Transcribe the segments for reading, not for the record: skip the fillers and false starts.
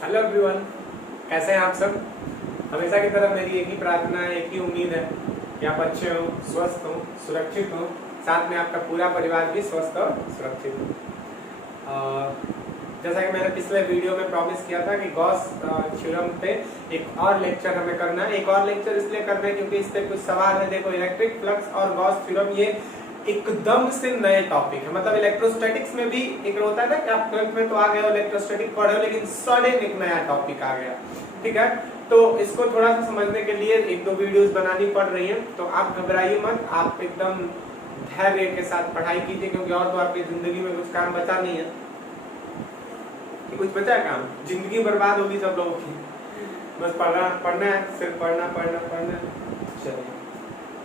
Hello everyone, कैसे हैं आप सब। हमेशा की तरह मेरी एक ही प्रार्थना है, एक ही उम्मीद है कि आप अच्छे हो, स्वस्थ हो, सुरक्षित हो, साथ में आपका पूरा परिवार भी स्वस्थ और सुरक्षित हो। जैसा कि मैंने पिछले वीडियो में प्रॉमिस किया था कि गॉस थ्योरम पे एक और लेक्चर हमें करना है। एक और लेक्चर इसलिए करना है क्योंकि इस पे कुछ सवाल है। देखो, इलेक्ट्रिक फ्लक्स और गॉस थ्योरम ये एकदम से नए टॉपिक है। मतलब इलेक्ट्रोस्टैटिक्स में भी एक होता है ना कि आप 12th में तो आ गए हो, इलेक्ट्रोस्टैटिक पढ़े हो, लेकिन सडन एक नया टॉपिक आ गया। ठीक है, तो इसको थोड़ा सा समझने के लिए एक दो वीडियोस बनानी पड़ रही है। तो आप घबराइए मत, आप एकदम धैर्य के साथ पढ़ाई कीजिए, क्योंकि और तो आपकी जिंदगी में कुछ काम बचा नहीं है। कुछ बचा है काम? जिंदगी बर्बाद होगी सब लोगों की। बस पढ़ना है, सिर्फ पढ़ना। चलिए,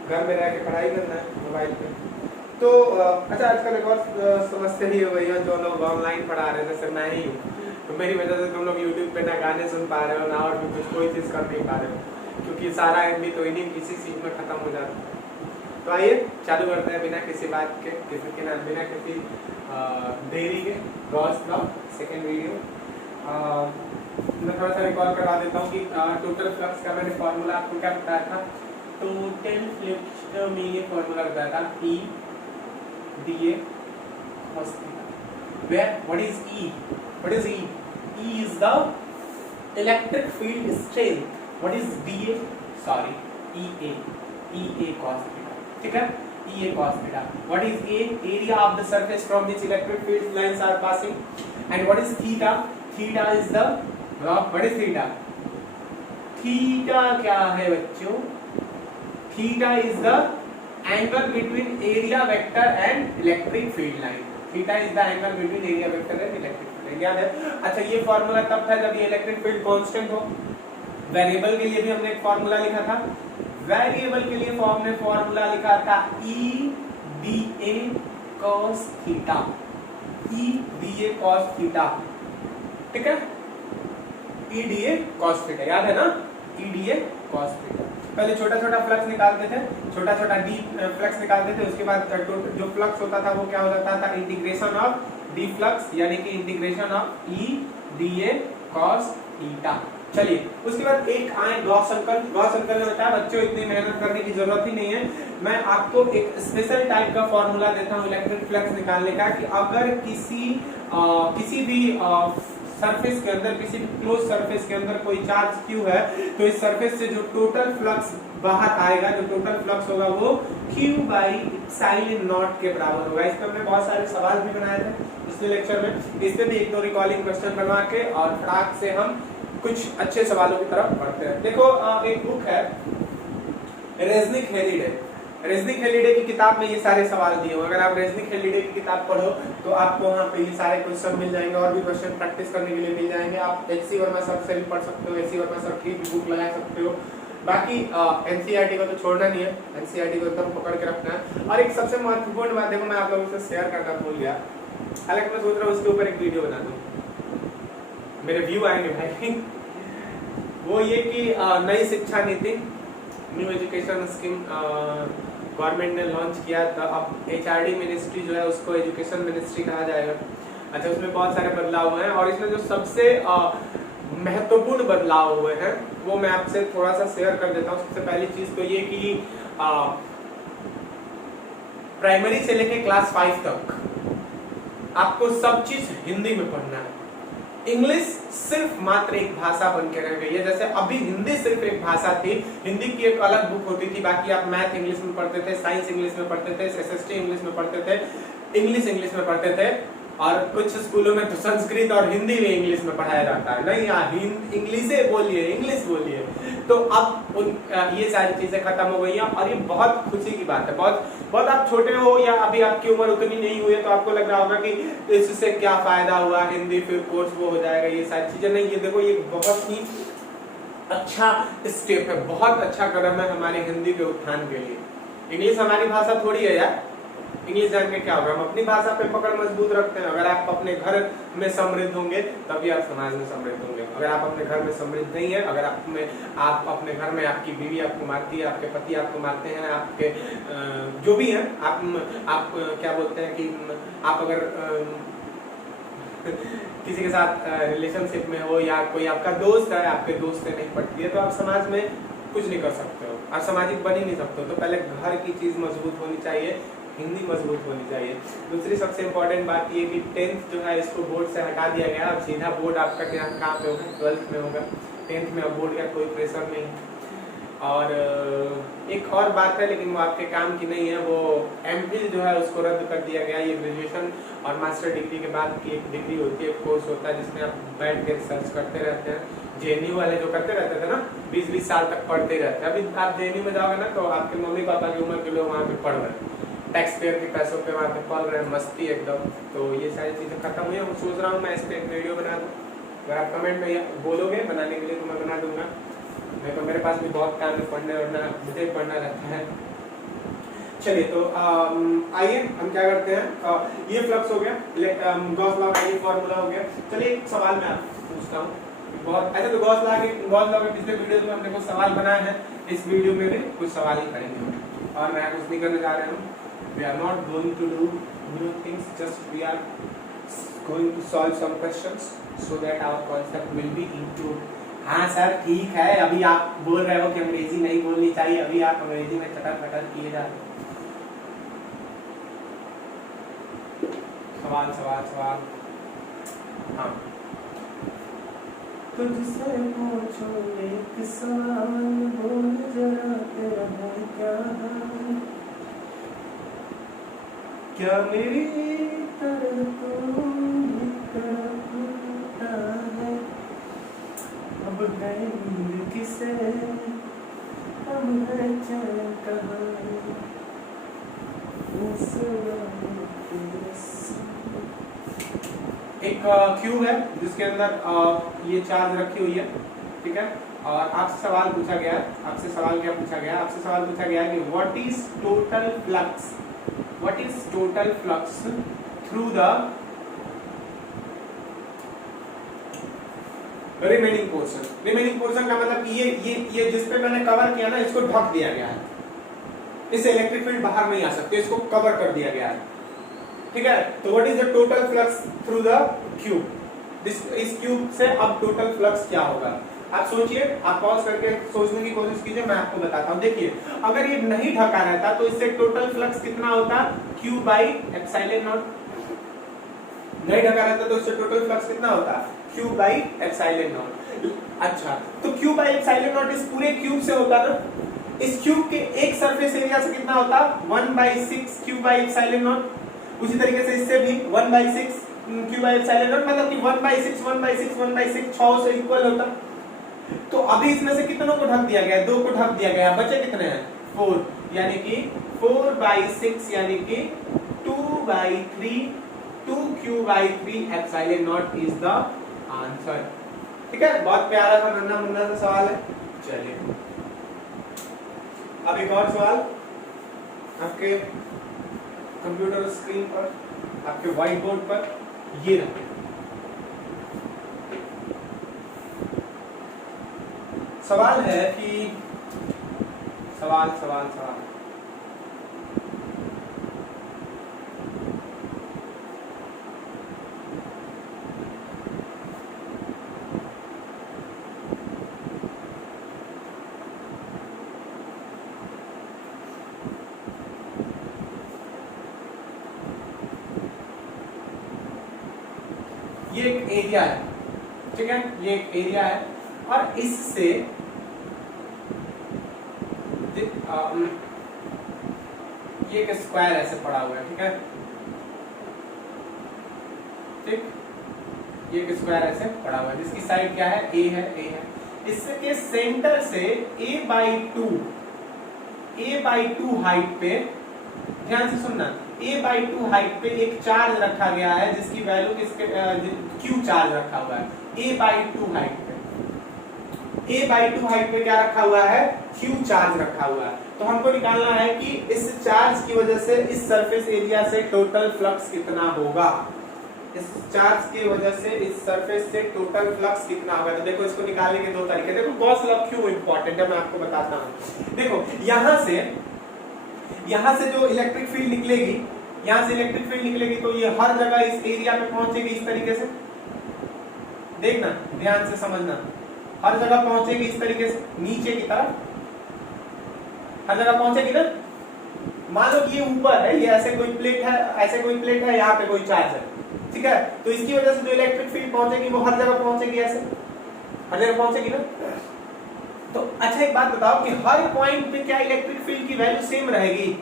घर में रह के पढ़ाई करना है मोबाइल पे। तो अच्छा, आजकल एक और समस्या ही हो गई है, जो लोग ऑनलाइन पढ़ा रहे हैं, जैसे मैं ही हूँ, तो मेरी वजह से तुम लोग यूट्यूब पे ना गाने सुन पा रहे हो ना और भी कुछ कोई चीज़ कर नहीं पा रहे हो, क्योंकि सारा एमबी तो इन्हीं किसी चीज़ में खत्म हो जाता है। तो आइए चालू करते हैं बिना किसी बात के, बिना किसी देरी के गॉस लॉ सेकेंड वीडियो। मैं थोड़ा सा रिकॉल करवा देता हूँ कि टोटल फ्लक्स का मैंने फॉर्मूला आपको क्या बताया था। टोटल फ्लक्स में ये फॉर्मूला बताया था E dA cos theta, where what is E? What is E? E is the electric field strength. What is dA? Sorry, EA cos theta. ठीक है, EA cos theta. What is A? Area of the surface from which electric field lines are passing. And what is theta? Theta is the what is theta? Theta क्या है बच्चों? Theta is the angle between area vector and electric field line. Theta is the angle between area vector and electric field line. याद है? अच्छा, ये formula तब था जब ये इलेक्ट्रिक फील्ड कांस्टेंट हो। वेरिएबल के लिए भी हमने एक फॉर्मूला लिखा था। वेरिएबल के लिए हमने फॉर्मूला लिखा था E dA cos theta. E dA cos theta, ठीक है, E dA cos theta, याद है ना? E dA cos theta। पहले छोटा छोटा फ्लक्स निकालते थे, छोटा छोटा डी फ्लक्स निकालते थे, उसके बाद जो फ्लक्स होता था वो क्या हो जाता था? इंटीग्रेशन ऑफ डी फ्लक्स, यानी कि integration of E dA cos theta. चलिए, उसके बाद एक आए गॉस अंकल। गॉस अंकल ने बताया बच्चों इतनी मेहनत करने की जरूरत ही नहीं है, मैं आपको एक स्पेशल टाइप का फॉर्मूला देता हूँ इलेक्ट्रिक फ्लक्स निकालने का, कि अगर किसी भी सरफेस के अंदर, किसी भी क्लोज सरफेस के अंदर कोई चार्ज Q है, तो इस सरफेस से जो टोटल फ्लक्स बाहर आएगा, जो टोटल फ्लक्स होगा वो Q बाई एप्सिलॉन नॉट के बराबर होगा। इस पे हमने बहुत सारे सवाल भी बनाए थे पिछले लेक्चर में। इस पे भी एक दो रिकॉलिंग क्वेश्चन बनवा के और फटाक से हम कुछ अच्छे सवालों की तरफ बढ़ते हैं। देखो, एक बुक है रेजनिक हेलिडे। रेजनिक हेलिडे की किताब में ये सारे सवाल दिए हुए। अगर आप रेजनिक हेलिडे की किताब पढ़ो तो आपको वहाँ पे ये सारे क्वेश्चन मिल जाएंगे, और भी क्वेश्चन प्रैक्टिस करने के लिए मिल जाएंगे। आप एचसी वर्मा सर से भी पढ़ सकते हो, एचसी वर्मा सर की बुक लगा सकते हो। बाकी एनसीईआरटी को तो छोड़ना नहीं है, एनसीईआरटी को एकदम पकड़ के रखना है। और एक सबसे महत्वपूर्ण बात देखो, मैं आप लोगों से शेयर करना भूल गया, हालांकि मैं सोच रहा हूँ उसके ऊपर एक वीडियो बना दूँ, मेरे व्यू आएंगे भाई। वो ये कि नई शिक्षा नीति, न्यू एजुकेशन स्कीम गवर्नमेंट ने लॉन्च किया था। अब एचआरडी मिनिस्ट्री जो है उसको एजुकेशन मिनिस्ट्री कहा जाएगा। अच्छा, उसमें बहुत सारे बदलाव हुए हैं, और इसमें जो सबसे महत्वपूर्ण बदलाव हुए हैं वो मैं आपसे थोड़ा सा शेयर कर देता हूँ। सबसे पहली चीज तो ये कि प्राइमरी से लेके क्लास 5 तक आपको सब चीज हिंदी में पढ़ना है। इंग्लिश सिर्फ मात्र एक भाषा बन के रह गई है। जैसे अभी हिंदी सिर्फ एक भाषा थी, हिंदी की एक अलग बुक होती थी, बाकी आप मैथ इंग्लिश में पढ़ते थे, साइंस इंग्लिश में पढ़ते थे, एसएसटी इंग्लिश में पढ़ते थे, इंग्लिश में पढ़ते थे, और कुछ स्कूलों में तो संस्कृत और हिंदी में इंग्लिश में पढ़ाया जाता है। नहीं यार, इंग्लिश बोलिए, इंग्लिश बोलिए। तो अब ये सारी चीजें खत्म हो गई हैं, और ये बहुत खुशी की बात है। बहुत आप छोटे हो या अभी आपकी उम्र उतनी नहीं हुई है तो आपको लग रहा होगा कि इससे क्या फायदा हुआ, हिंदी फिर कोर्स वो हो जाएगा, ये सारी चीजें नहीं। ये देखो, ये बहुत ही अच्छा स्टेप है, बहुत अच्छा कदम है हमारे हिंदी के उत्थान के लिए। इंग्लिश हमारी भाषा थोड़ी है यार, इंग्लिश जान के क्या होगा, हम अपनी भाषा पे पकड़ मजबूत रखते हैं। अगर आप अपने घर में समृद्ध होंगे तभी आप समाज में समृद्ध होंगे। अगर आप अपने घर में समृद्ध नहीं है, अगर आप अपने घर में आपकी बीवी आपको मारती है, आपके पति आपको मारते हैं, आपके जो भी हैं, आप क्या बोलते हैं कि आप अगर किसी के साथ रिलेशनशिप में हो या कोई आपका दोस्त है, आपके दोस्त से नहीं पटती है, तो आप समाज में कुछ नहीं कर सकते हो, आप सामाजिक बन ही नहीं सकते हो। तो पहले घर की चीज मजबूत होनी चाहिए, हिंदी मजबूत होनी चाहिए। दूसरी सबसे इम्पोर्टेंट बात ये कि 10th जो है इसको बोर्ड से हटा दिया गया, अब सीधा बोर्ड आपका कहाँ पे होगा, 12th में होगा। 10th में अब बोर्ड का कोई प्रेशर नहीं है। और एक और बात है, लेकिन वो आपके काम की नहीं है, वो एमफिल जो है उसको रद्द कर दिया गया। ये ग्रेजुएशन और मास्टर डिग्री के बाद की एक डिग्री होती है, एक कोर्स होता है जिसमें आप बैठ के रिसर्च करते रहते हैं। जेएनयू वाले जो करते रहते थे ना, 20-20 साल तक पढ़ते रहते हैं। अभी आप जेएनयू में जाओगे ना तो आपके मम्मी पापा की उम्र के लोग वहाँ पे पढ़ रहे हैं, टैक्स पेयर के पैसों पे वहाँ पे पढ़ रहे हैं, मस्ती एकदम। तो ये सारी चीजें खत्म हुई है। मैं सोच रहा हूँ मैं इस पर एक वीडियो बना दूँ, अगर आप कमेंट में बोलोगे बनाने के लिए तो मैं बना दूंगा। नहीं तो मेरे पास भी बहुत काम है, पढ़ने वढ़ना मुझे पढ़ना रहता है। चलिए तो आइए हम क्या करते हैं, ये फ्लक्स हो गया, गॉस लॉ का ये फॉर्मूला हो गया। चलिए एक सवाल मैं आपसे पूछता हूँ, बहुत ऐसे तो गॉस लॉ के पिछले वीडियो में हमने कुछ सवाल बनाए हैं, इस वीडियो में भी कुछ सवाल ही करेंगे और मैं कुछ नहीं करने जा रहे हूँ। We are not going to do new things, just we are going to solve some questions so that our concept will be improved. हाँ सर ठीक है, अभी आप बोल रहे हो कि अंग्रेजी नहीं बोलनी चाहिए, अभी आप अंग्रेजी में चटर पटर किए जा रहे हो। सवाल सवाल सवाल, हाँ तुझसे पूछो एक सवाल, बोल जरा तेरा है क्या हाल, क्या मेरी तरह तू तड़पता है, अब है नींद किसे, अब है चैन कहाँ, एक क्यूब है जिसके अंदर ये चार्ज रखी हुई है, ठीक है। और आपसे सवाल पूछा गया, आपसे सवाल क्या पूछा गया, आपसे सवाल पूछा गया कि what is total flux, what is total flux through the remaining portion. Remaining portion का मतलब ये जिस पे मैंने कवर किया ना, इसको ढक दिया गया है, इससे इलेक्ट्रिक फील्ड बाहर नहीं आ सकते, इसको कवर कर दिया गया है, ठीक है। तो what is the total flux through the cube, इस क्यूब से अब टोटल फ्लक्स क्या होगा। आप सोचिए, आप पॉज करके सोचने की कोशिश कीजिए, मैं आपको बताता हूं। देखिए अगर ये नहीं ढका रहता तो इससे टोटल फ्लक्स कितना होता, Q बाई एप्सिलॉन नॉट। नहीं ढका रहता तो इससे टोटल फ्लक्स कितना होता, Q बाई एप्सिलॉन नॉट। अच्छा तो Q बाई एप्सिलॉन नॉट इस पूरे क्यूब से होता ना, इस क्यूब के एक सरफेस एरिया से कितना होता, 1/6 Q बाई एप्सिलॉन नॉट। उसी तरीके से इससे भी 1/6 Q बाई एप्सिलॉन नॉट, मतलब कि 1/6 6 से इक्वल होता। तो अभी इसमें से कितनों को ढक दिया गया, 2 को ढक दिया गया, बचे कितने हैं 4, यानी कि 4/6 यानी कि 2/3 2Q/3 epsilon not is the answer, ठीक है। बहुत प्यारा सा नन्हा मुन्ना सा सवाल है। चलिए अब एक और सवाल आपके कंप्यूटर स्क्रीन पर, आपके व्हाइट बोर्ड पर ये रहा। सवाल है कि सवाल सवाल सवाल ये एक एरिया है, ठीक है, ये एक एरिया है और इससे ये एक स्क्वायर ऐसे पड़ा हुआ है, ठीक है, ठीक, ये एक स्क्वायर ऐसे पड़ा हुआ है जिसकी साइड क्या है, a है, a है। इसके सेंटर से a/2 हाइट पे, ध्यान से सुनना, a/2 हाइट पे एक चार्ज रखा गया है जिसकी वैल्यू किसके, Q चार्ज रखा हुआ है a/2 हाइट पे। a/2 हाइट पे क्या रखा हुआ है, Q चार्ज रखा हुआ है। तो हमको निकालना है कि इस चार्ज की वजह से इस सरफेस एरिया से टोटल फ्लक्स कितना होगा, इस चार्ज की वजह से इस सरफेस से टोटल फ्लक्स कितना होगा। तो देखो इसको निकालने के दो तरीके, देखो गॉस लॉ क्यों इंपॉर्टेंट है मैं आपको बताता हूं। देखो यहां से जो इलेक्ट्रिक फील्ड निकलेगी यहाँ से इलेक्ट्रिक फील्ड निकलेगी तो ये हर जगह इस एरिया पे पहुंचेगी इस तरीके से, देखना ध्यान से समझना, हर जगह पहुंचेगी इस तरीके से नीचे की तरफ, हर जगह पहुंचेगी ना। मान लो कि ये ऊपर है, ये ऐसे कोई प्लेट है, ऐसे कोई प्लेट है, यहाँ पे कोई चार्ज है, ठीक है, तो इसकी वजह से जो इलेक्ट्रिक फील्ड पहुंचेगी वो हर जगह पहुंचेगी, ऐसे हर जगह पहुंचेगी ना। तो अच्छा एक बात बताओ कि हर पॉइंट पे क्या इलेक्ट्रिक फील्ड की वैल्यू सेम रहेगी?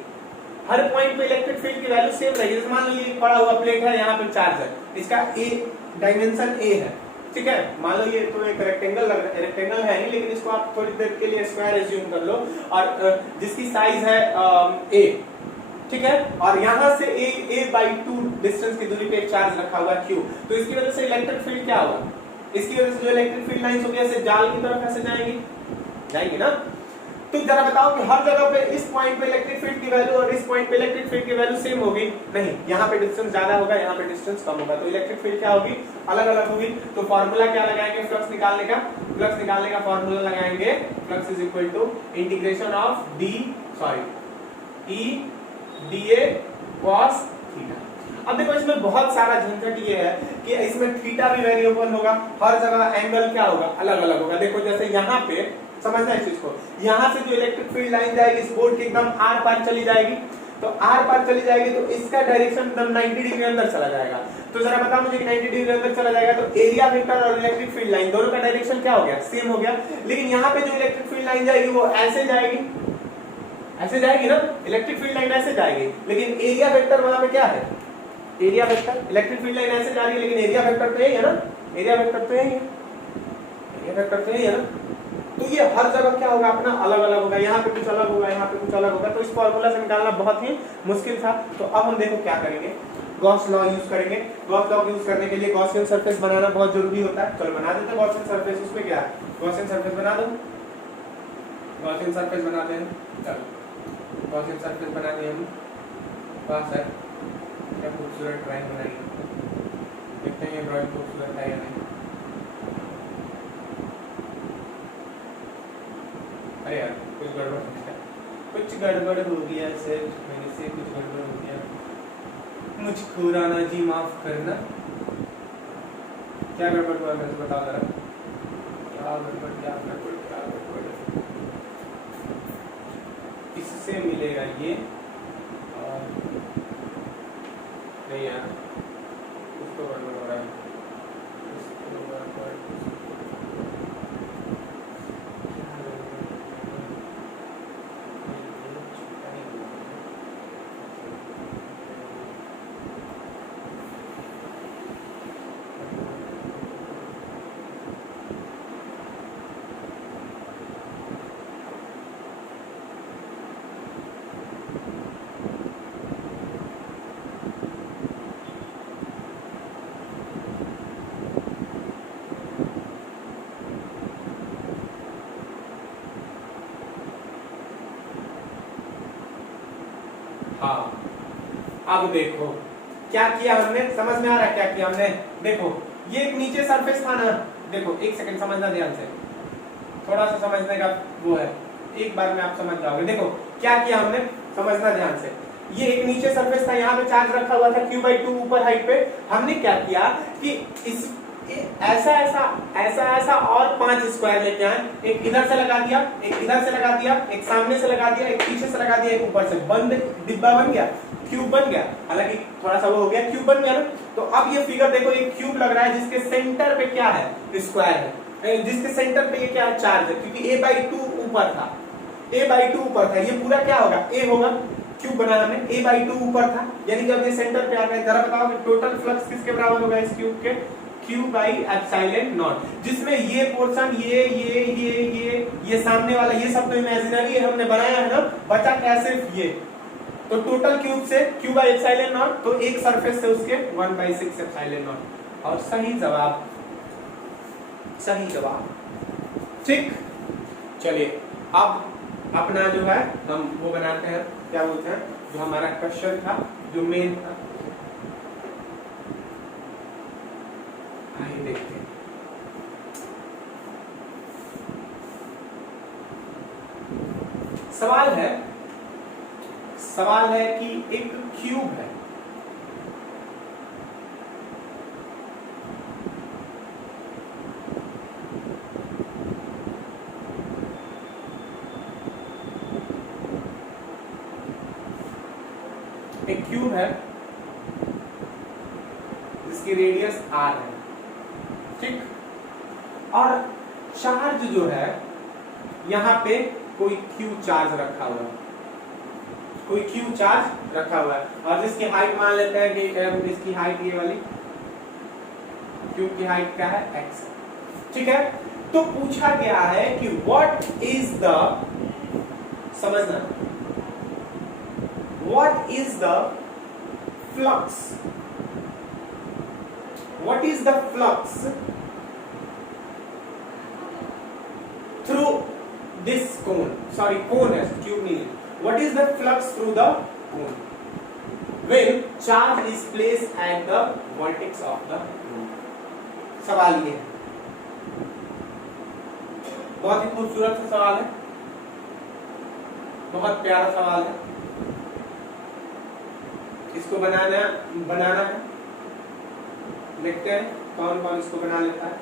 हर पॉइंट पे इलेक्ट्रिक फील्ड की वैल्यू सेम रहेगी। जैसे मान लो ये पड़ा हुआ प्लेट है, यहाँ पे चार्ज है, इसका ए डायमेंशन ए है, ठीक है, मान लो ये तो एक रेक्टेंगल लग रहा है, रेक्टेंगल है नहीं, लेकिन इसको आप थोड़ी देर के लिए स्क्वायर एज्यूम कर लो, और जिसकी साइज है ए, ठीक है, और यहाँ से a/2 डिस्टेंस की दूरी पे एक चार्ज रखा हुआ है q, तो इसकी वजह से इलेक्ट्रिक फील्ड क्या होगा? इसकी वजह से जो इलेक्ट्रिक फील्ड लाइंस होगी ऐसे जाल की तरफ ऐसे जाएंगी ना। तो जरा बताओ कि हर जगह पे इस पॉइंट पे इलेक्ट्रिक फील्ड की वैल्यू और इस पॉइंट पे इलेक्ट्रिक फील्ड की वैल्यू सेम होगी? नहीं, यहाँ पे डिस्टेंस ज्यादा होगा, यहाँ पे डिस्टेंस कम होगा, तो इलेक्ट्रिक फील्ड क्या होगी? अलग अलग होगी। तो फॉर्मूला क्या लगाएंगे फ्लक्स निकालने का? फ्लक्स निकालने का फॉर्मूला लगाएंगे, flux is equal to integration of E dA cos theta. अब देखो इसमें बहुत सारा झंझट ये है कि इसमें थीटा भी वेरिएबल होगा, हर जगह एंगल क्या होगा? अलग अलग होगा। देखो जैसे यहाँ पे समझना इस चीज को, यहाँ से जो इलेक्ट्रिक फील्ड लाइन जाएगी इस बोर्ड के एकदम आर पार चली जाएगी, तो आर पार चली जाएगी तो इसका डायरेक्शन एकदम 90 डिग्री अंदर चला जाएगा। तो जरा बताओ मुझे 90 डिग्री अंदर चला जाएगा तो एरिया वेक्टर और इलेक्ट्रिक फील्ड लाइन दोनों का डायरेक्शन क्या हो गया? सेम हो गया। लेकिन यहाँ पे जो इलेक्ट्रिक फील्ड लाइन जाएगी वो ऐसे जाएगी, ऐसे जाएगी ना, इलेक्ट्रिक फील्ड लाइन ऐसे जाएगी, लेकिन एरिया वेक्टर वहां पे क्या है? Area vector, electric field line ऐसे जा रही है लेकिन एरिया वेक्टर तो यही है ना, एरिया वेक्टर तो यही है, एरिया वेक्टर तो यही है ना। तो ये हर जगह क्या होगा? अपना अलग अलग होगा, यहाँ पे कुछ अलग होगा, यहाँ पे कुछ अलग होगा। तो इस फॉर्मूला से निकालना बहुत ही मुश्किल था। तो अब हम देखो क्या करेंगे, गॉस लॉ यूज करेंगे। गॉस लॉ यूज करने के लिए गॉसियन सरफेस बनाना बहुत जरूरी होता है। चलो बना देते हैं गॉसियन सरफेस। उसमें क्या है, गॉसियन सरफेस बना दो, गॉसियन सरफेस बनाते हैं। चलो गॉसियन सरफेस बना दिए हम, पास है क्या खूबसूरत ड्राइंग बनाई है, देखते हैं ये ड्राइंग खूबसूरत है या नहीं। अरे यार कुछ गड़बड़ हो गया, कुछ गड़बड़ हो गया सर, मेरे से कुछ गड़बड़ हो गया, मुझको राणा जी माफ करना। क्या गड़बड़ हुआ मेरे को बताओ जरा, क्या गड़बड़ क्या गड़बड़ क्या गड़बड़? इससे मिलेगा ये और नहीं यार, कुछ तो गड़बड़ हो रहा है, हाँ अब देखो क्या किया हमने, समझ में आ रहा है क्या किया हमने? देखो ये एक नीचे सरफेस था ना, देखो एक सेकंड समझना ध्यान से, थोड़ा सा समझने का वो है, एक बार में आप समझ जाओगे। देखो क्या किया हमने, समझना ध्यान से। ये एक नीचे सरफेस था, यहाँ पे चार्ज रखा हुआ था q/2 ऊपर हाइट पे। हमने क्या किया कि इस ऐसा ऐसा ऐसा ऐसा और 5 स्क्वायर लेके आए, एक इधर से लगा दिया, एक इधर से लगा दिया, एक सामने से लगा दिया, एक पीछे से लगा दिया, एक ऊपर से, बंद डिब्बा बन गया, क्यूब बन गया। हालांकि थोड़ा सा वो हो गया, क्यूब बन गया ना। तो अब ये फिगर देखो, एक क्यूब लग रहा है जिसके सेंटर पे क्या है? स्क्वायर है, जिसके सेंटर पे ये क्या है? चार्ज है, क्योंकि a/2 ऊपर था, a/2 ऊपर था, ये पूरा क्या होगा? a होगा, क्यूब बनाया हमने, a/2 ऊपर था, यानी कि अब ये सेंटर पे आ गया। जरा बताओ कि टोटल फ्लक्स किसके बराबर होगा इस क्यूब के? q/ε0, जिसमें ये पोर्शन ये सामने वाला ये सब तो इमेजिनरी है, हमने बनाया है ना, बचा क्या? सिर्फ ये। तो टोटल क्यूब से q/ε0, तो एक सरफेस से उसके 1/6ε0। और सही जवाब, सही जवाब, ठीक। चलिए अब अपना जो है हम वो बनाते हैं, क्या बोलते हैं, जो हमारा क्वेश्चन था, जो मेन था, आइए देखते हैं। सवाल है कि एक क्यूब है, एक क्यूब है जिसकी रेडियस r है, ठीक, और चार्ज जो है यहाँ पे कोई q चार्ज रखा हुआ है, कोई q चार्ज रखा हुआ है, और जिसकी हाइट मान लेते हैं कि इसकी हाइट ये वाली क्यूब की हाइट क्या है x, ठीक है। तो पूछा गया है कि व्हाट इज द, समझना, what is the flux, what is the flux through this cone, sorry cone है, क्यूब नहीं है, what is the flux through the cone when charge is placed at the vertex of the cone। सवाल ये है, बहुत ही खूबसूरत सा सवाल है, बहुत प्यारा सवाल है, इसको बनाना है, देखते हैं कौन कौन इसको बना लेता है।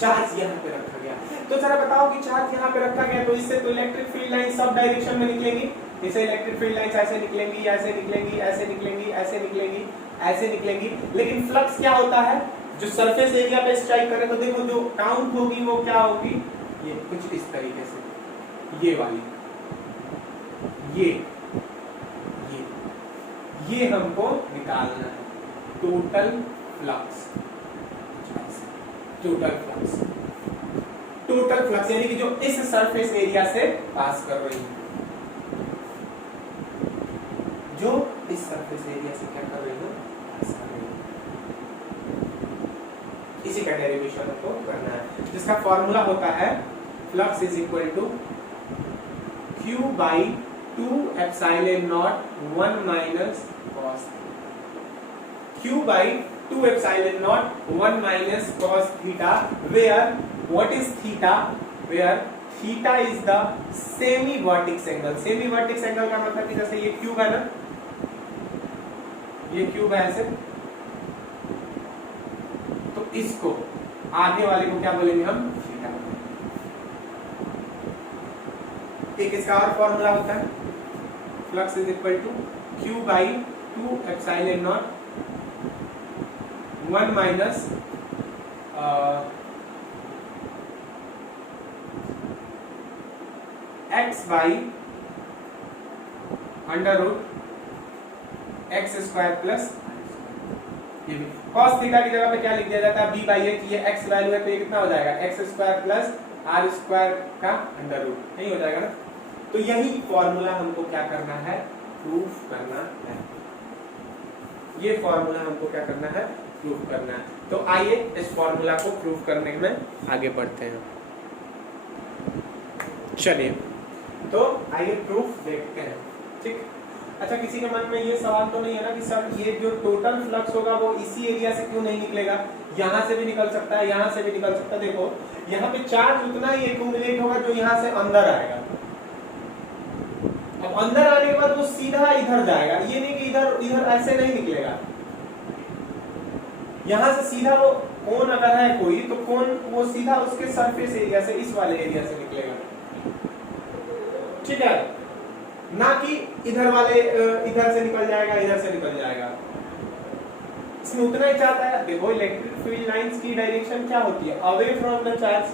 चार्ज यहाँ पे रखा गया, तो जरा बताओ कि चार्ज यहाँ पे रखा गया, तो इससे तो electric field line sub direction में निकलेंगी, इसे इलेक्ट्रिक फील्ड लाइंस ऐसे निकलेंगी, ऐसे निकलेंगी, ऐसे निकलेंगी, ऐसे निकलेंगी, ऐसे निकलेंगी, लेकिन फ्लक्स क्या होता है, जो सरफेस एरिया पे स्ट्राइक करे, तो देखो जो काउंट होगी वो क्या होगी, ये कुछ इस तरीके से, ये वाली, ये हमको निकालना है, टोटल फ्लक्स, टोटल फ्लक्स यानी कि जो इस सरफेस एरिया से पास कर रही है, जो इस सरफेस एरिया से क्या कर रही है, पास कर रही है, इसी का डेरिवेशन हमको करना है, जिसका फॉर्मूला होता है flux is equal to q by 2 epsilon naught 1 minus cos, q by 2 epsilon naught 1 minus cos theta, where what is theta, where theta is the semi vertex angle, semi vertex angle का मतलब कि जैसे ये cube है ना, ये cube है ऐसे, तो इसको आगे वाले को क्या बोलेंगे हम, थीटा। एक इसका और फॉर्मूला होता है flux is equal to q by 2 epsilon naught 1 minus x by under root x square plus, ये भी cos थीटा की जगह पे क्या लिख दिया जाता है, b बाई ए, ये x वैल्यू है तो ये कितना हो जाएगा, x square plus r square का अंडर रूट, नहीं हो जाएगा ना। तो यही फॉर्मूला हमको क्या करना है, प्रूफ करना है, ये फॉर्मूला हमको क्या करना है, प्रूफ करना है। तो आइए इस फॉर्मूला को प्रूफ करने में आगे बढ़ते हैं, चलिए तो आइए प्रूफ देखते हैं, ठीक। अच्छा, किसी के मन में ये सवाल तो नहीं है ना कि सर ये जो टोटल फ्लक्स होगा वो इसी एरिया से क्यों नहीं निकलेगा, यहाँ से भी निकल सकता है, यहाँ से भी निकल सकता है। देखो यहाँ पे चार्ज उतना ही एक्यूमुलेट होगा जो यहाँ से अंदर आएगा, अब अंदर आने के बाद वो सीधा इधर जाएगा, ये नहीं कि इधर इधर ऐसे नहीं निकलेगा, यहाँ से सीधा वो कोन अगर है कोई तो कोन वो सीधा उसके सरफेस एरिया से, इस वाले एरिया से निकलेगा, ठीक है, ना कि इधर वाले इधर से निकल जाएगा, इधर से निकल जाएगा। इसमें उतना ही चाहता है। देखो इलेक्ट्रिक फील्ड लाइंस की डायरेक्शन क्या होती है, away from the charge,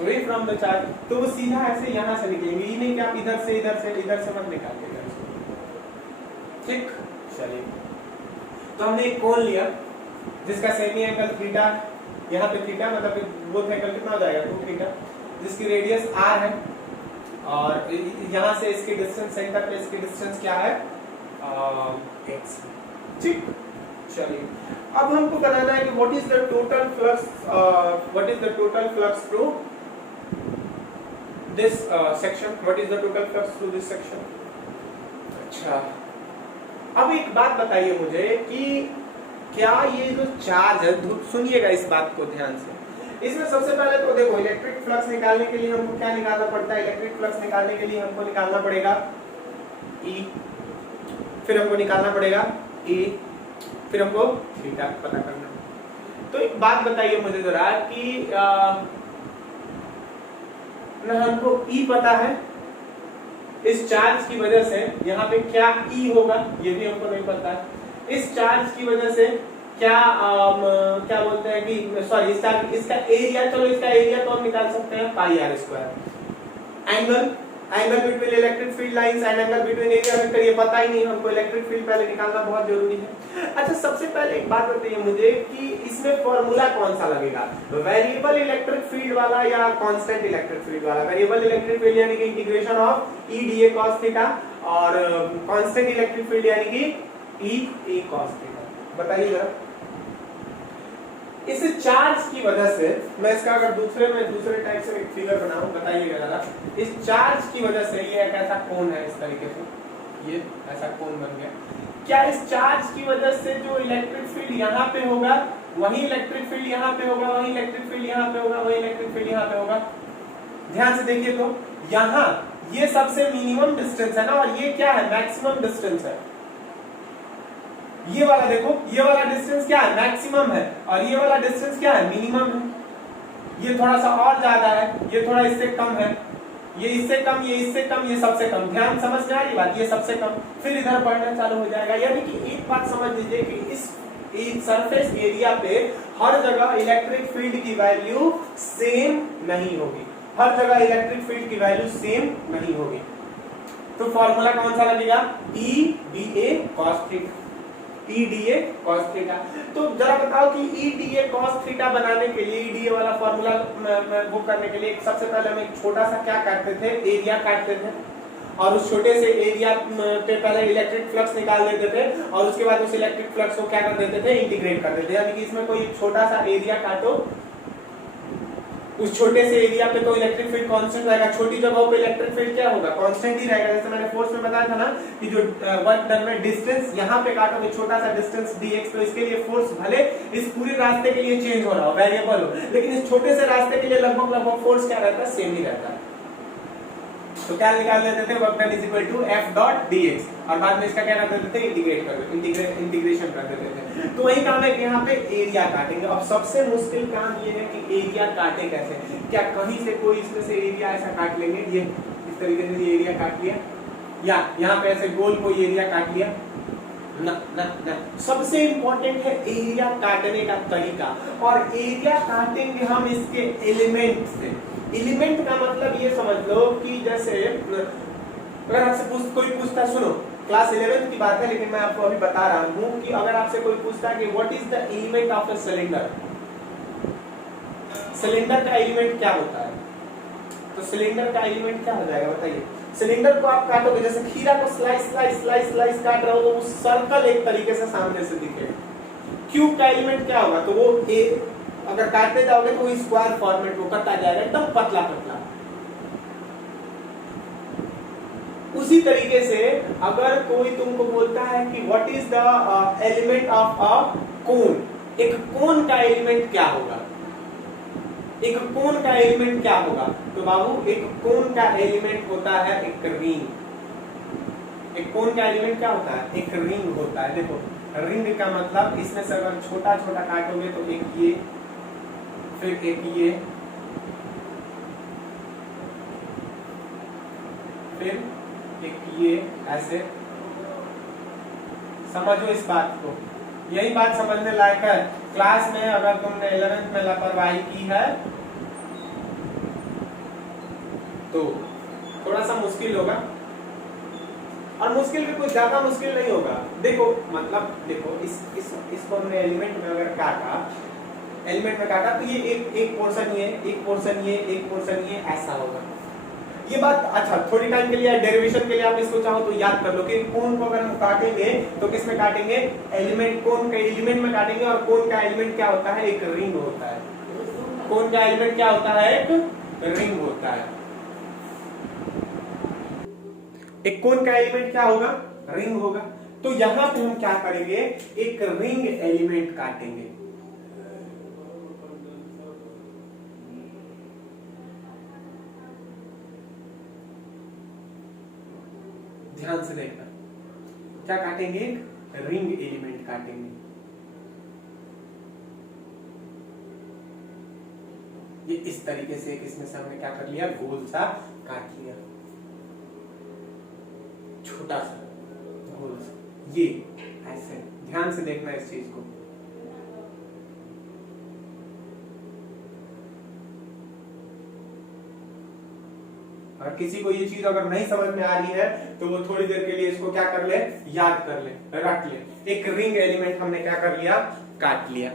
away from the charge, तो वो सीधा ऐसे यहाँ से निकलेंगे, ये नहीं कि आप इधर से मत निकालिएगा, ठीक। चलिए तो हमने एक कोण लिया जिसका सेमी एंगल थीटा, यहाँ पे थीटा मतलब वो एंगल कितना हो जाएगा 2 थीटा, जिसकी रेडियस r है, और यहाँ से इसकी डिस्टेंस सेंटर पे इसकी डिस्टेंस क्या है x, ठीक। चलिए अब हमको बनाना है कि what is the total flux, what is the total flux through this section, what is the total flux through this section. अच्छा, अब एक बात बताइए मुझे कि क्या ये जो चार्ज है, सुनिएगा इस बात को ध्यान से, इसमें सबसे पहले तो देखो इलेक्ट्रिक फ्लक्स निकालने के लिए हमको क्या निकालना पड़ता है, इलेक्ट्रिक फ्लक्स निकालने के लिए हमको निकालना पड़ेगा E, फिर हमको निकालना पड़ेगा A, फिर हमको थीटा पता करना। तो एक बात बताइए मुझे जरा कि ना हमको E पता है इस चार्ज की वजह से यहाँ पे क्या E होगा ये भी हमको नहीं पता है। इस चार्ज की वजह से क्या क्या बोलते हैं कि सॉरी इसका एरिया, चलो इसका एरिया तो हम निकाल सकते हैं pi R square. Angle between electric field lines and angle between area vector ये पता ही नहीं हमको, इलेक्ट्रिक फील्ड पहले निकालना बहुत जरूरी है। अच्छा सबसे पहले एक बात बताइए मुझे कि इसमें फॉर्मूला कौन सा लगेगा, वेरिएबल इलेक्ट्रिक फील्ड वाला या कांस्टेंट इलेक्ट्रिक फील्ड वाला? वेरिएबल इलेक्ट्रिक फील्ड यानी कि integration of E D A cos theta, और कांस्टेंट इलेक्ट्रिक फील्ड यानी कि ई ए कॉस थीटा। बताइए जरा। इस चार्ज की वजह से मैं इसका अगर दूसरे टाइप से एक फिगर बनाऊं, बताइएगा जरा। इस चार्ज की वजह से ये एक ऐसा कोण है, इस तरीके से ये ऐसा कोण बन गया। क्या इस चार्ज की वजह से जो इलेक्ट्रिक फील्ड यहाँ पे होगा वही इलेक्ट्रिक फील्ड यहाँ पे होगा, वही इलेक्ट्रिक फील्ड यहाँ पे होगा, वही इलेक्ट्रिक फील्ड यहाँ पे होगा? ध्यान से देखिए तो यहाँ ये सबसे मिनिमम डिस्टेंस है ना, और ये क्या है, मैक्सिमम डिस्टेंस है। ये वाला देखो, ये वाला डिस्टेंस क्या है, मैक्सिमम है, और ये वाला डिस्टेंस क्या है, मिनिमम है। ये थोड़ा सा और ज्यादा है, ये थोड़ा इससे कम है, ये इससे कम, ये इससे कम, ये सबसे कम। ध्यान समझ में आ रही बात, ये सबसे कम। फिर इधर बढ़ना चालू हो जाएगा। यानी कि एक बात समझ लीजिए कि इस सरफेस एरिया पे हर जगह इलेक्ट्रिक फील्ड की वैल्यू सेम नहीं होगी, हर जगह इलेक्ट्रिक फील्ड की वैल्यू सेम नहीं होगी। तो फॉर्मूला कौन सा लगेगा, ई D A cos theta, E D A cos theta. तो जरा बताओ कि ई डी ए कॉस थीटा बनाने के लिए, ई डी ए वाला फॉर्मूला वो करने के लिए सबसे पहले हम एक छोटा सा क्या काटते थे, एरिया काटते थे, और उस छोटे से एरिया पे पहले इलेक्ट्रिक फ्लक्स निकाल देते थे, और उसके बाद उस इलेक्ट्रिक फ्लक्स को क्या कर देते थे, इंटीग्रेट कर देते थे। यानी कि इसमें कोई छोटा सा एरिया काटो, उस छोटे से एरिया पे तो इलेक्ट्रिक फील्ड कांस्टेंट रहेगा, छोटी जगहों पे इलेक्ट्रिक फील्ड क्या होगा, कांस्टेंट ही रहेगा। जैसे मैंने फोर्स में बताया था ना कि जो वर्क डन में डिस्टेंस यहाँ पे काटोगे छोटा सा डिस्टेंस dx, तो इसके लिए फोर्स भले इस पूरे रास्ते के लिए चेंज हो रहा हो, वेरिएबल हो, लेकिन इस छोटे से रास्ते के लिए लगभग फोर्स क्या रहता है, सेम ही रहता है। तो क्या निकाल लेते थे, work done is equal to f dot dx, और बाद में इसका क्या कर देते थे, इंटीग्रेशन कर देते थे। तो वही काम है कि यहाँ पे एरिया काटेंगे। अब सबसे मुश्किल काम ये है कि एरिया काटे कैसे। क्या कहीं से कोई इसमें से एरिया ऐसा काट लेंगे, ये इस तरीके से ये एरिया काट लिया, या यहाँ पे ऐसे गोल कोई एरिया काट लिया, ना ना ना। सबसे इंपॉर्टेंट है एरिया काटने का तरीका, और एरिया काटेंगे हम इसके एलिमेंट से। एलिमेंट का मतलब ये समझ लो कि जैसे अगर आपसे कोई पूछता, सुनो क्लास 11 की बात है लेकिन मैं आपको अभी बता रहा हूं कि अगर आपसे कोई पूछता कि what is the element of a cylinder, cylinder का एलिमेंट क्या होता है, तो सिलेंडर का एलिमेंट क्या हो जाएगा बताइए। सिलेंडर को आप काटोगे, जैसे खीरा को स्लाइस स्लाइस स्लाइस स्लाइस काट रहे हो तो वो सर्कल एक तरीके से सामने से दिखेगा। क्यूब का एलिमेंट क्या होगा, तो वो अगर काटते जाओगे तो वो स्क्वायर फॉर्मेट वो कटा जाएगा, एकदम पतला पतला। उसी तरीके से अगर कोई तुमको बोलता है कि what is the element of a cone, एक कोन का एलिमेंट क्या होगा, एक कोन का एलिमेंट क्या होगा, तो बाबू एक कोन का एलिमेंट होता है एक रिंग। एक कोन का एलिमेंट क्या होता है, एक रिंग होता है। देखो रिंग का मतलब इसमें से अगर छोटा छोटा काटोगे तो एक ये, फिर एक ये, फिर एक ये, ऐसे समझो इस बात को। यही बात समझने लायक है। क्लास में अगर तुमने 11th में लापरवाही की है तो थोड़ा सा मुश्किल होगा, और मुश्किल भी कुछ ज्यादा मुश्किल नहीं होगा। देखो मतलब देखो इसको हमने एलिमेंट में अगर काटा, एलिमेंट में काटा तो ये एक पोर्शन ये, एक पोर्शन ये, एक पोर्शन ये, ऐसा होगा। ये बात अच्छा थोड़ी टाइम के लिए डेरिवेशन के लिए आप इसको चाहो तो याद कर लो कि कोन को अगर हम काटेंगे तो किस में काटेंगे, एलिमेंट, कोन के एलिमेंट में काटेंगे, और कोन का एलिमेंट क्या होता है, एक रिंग होता है। कोन का एलिमेंट क्या होता है, एक रिंग होता है। एक कोन का एलिमेंट क्या होगा, रिंग होगा। तो यहां पे हम क्या करेंगे, एक रिंग एलिमेंट काटेंगे। ध्यान से देखना, क्या काटेंगे, एक रिंग एलिमेंट काटेंगे। ये इस तरीके से इसमें से हमने क्या कर लिया, गोल सा काट लिया। छोटा सा गोल सा, ये ऐसे ध्यान से देखना इस चीज को। और किसी को ये चीज अगर नहीं समझ में आ रही है तो वो थोड़ी देर के लिए इसको क्या कर ले, याद कर ले, रट ले। एक रिंग एलिमेंट हमने क्या कर लिया, काट लिया।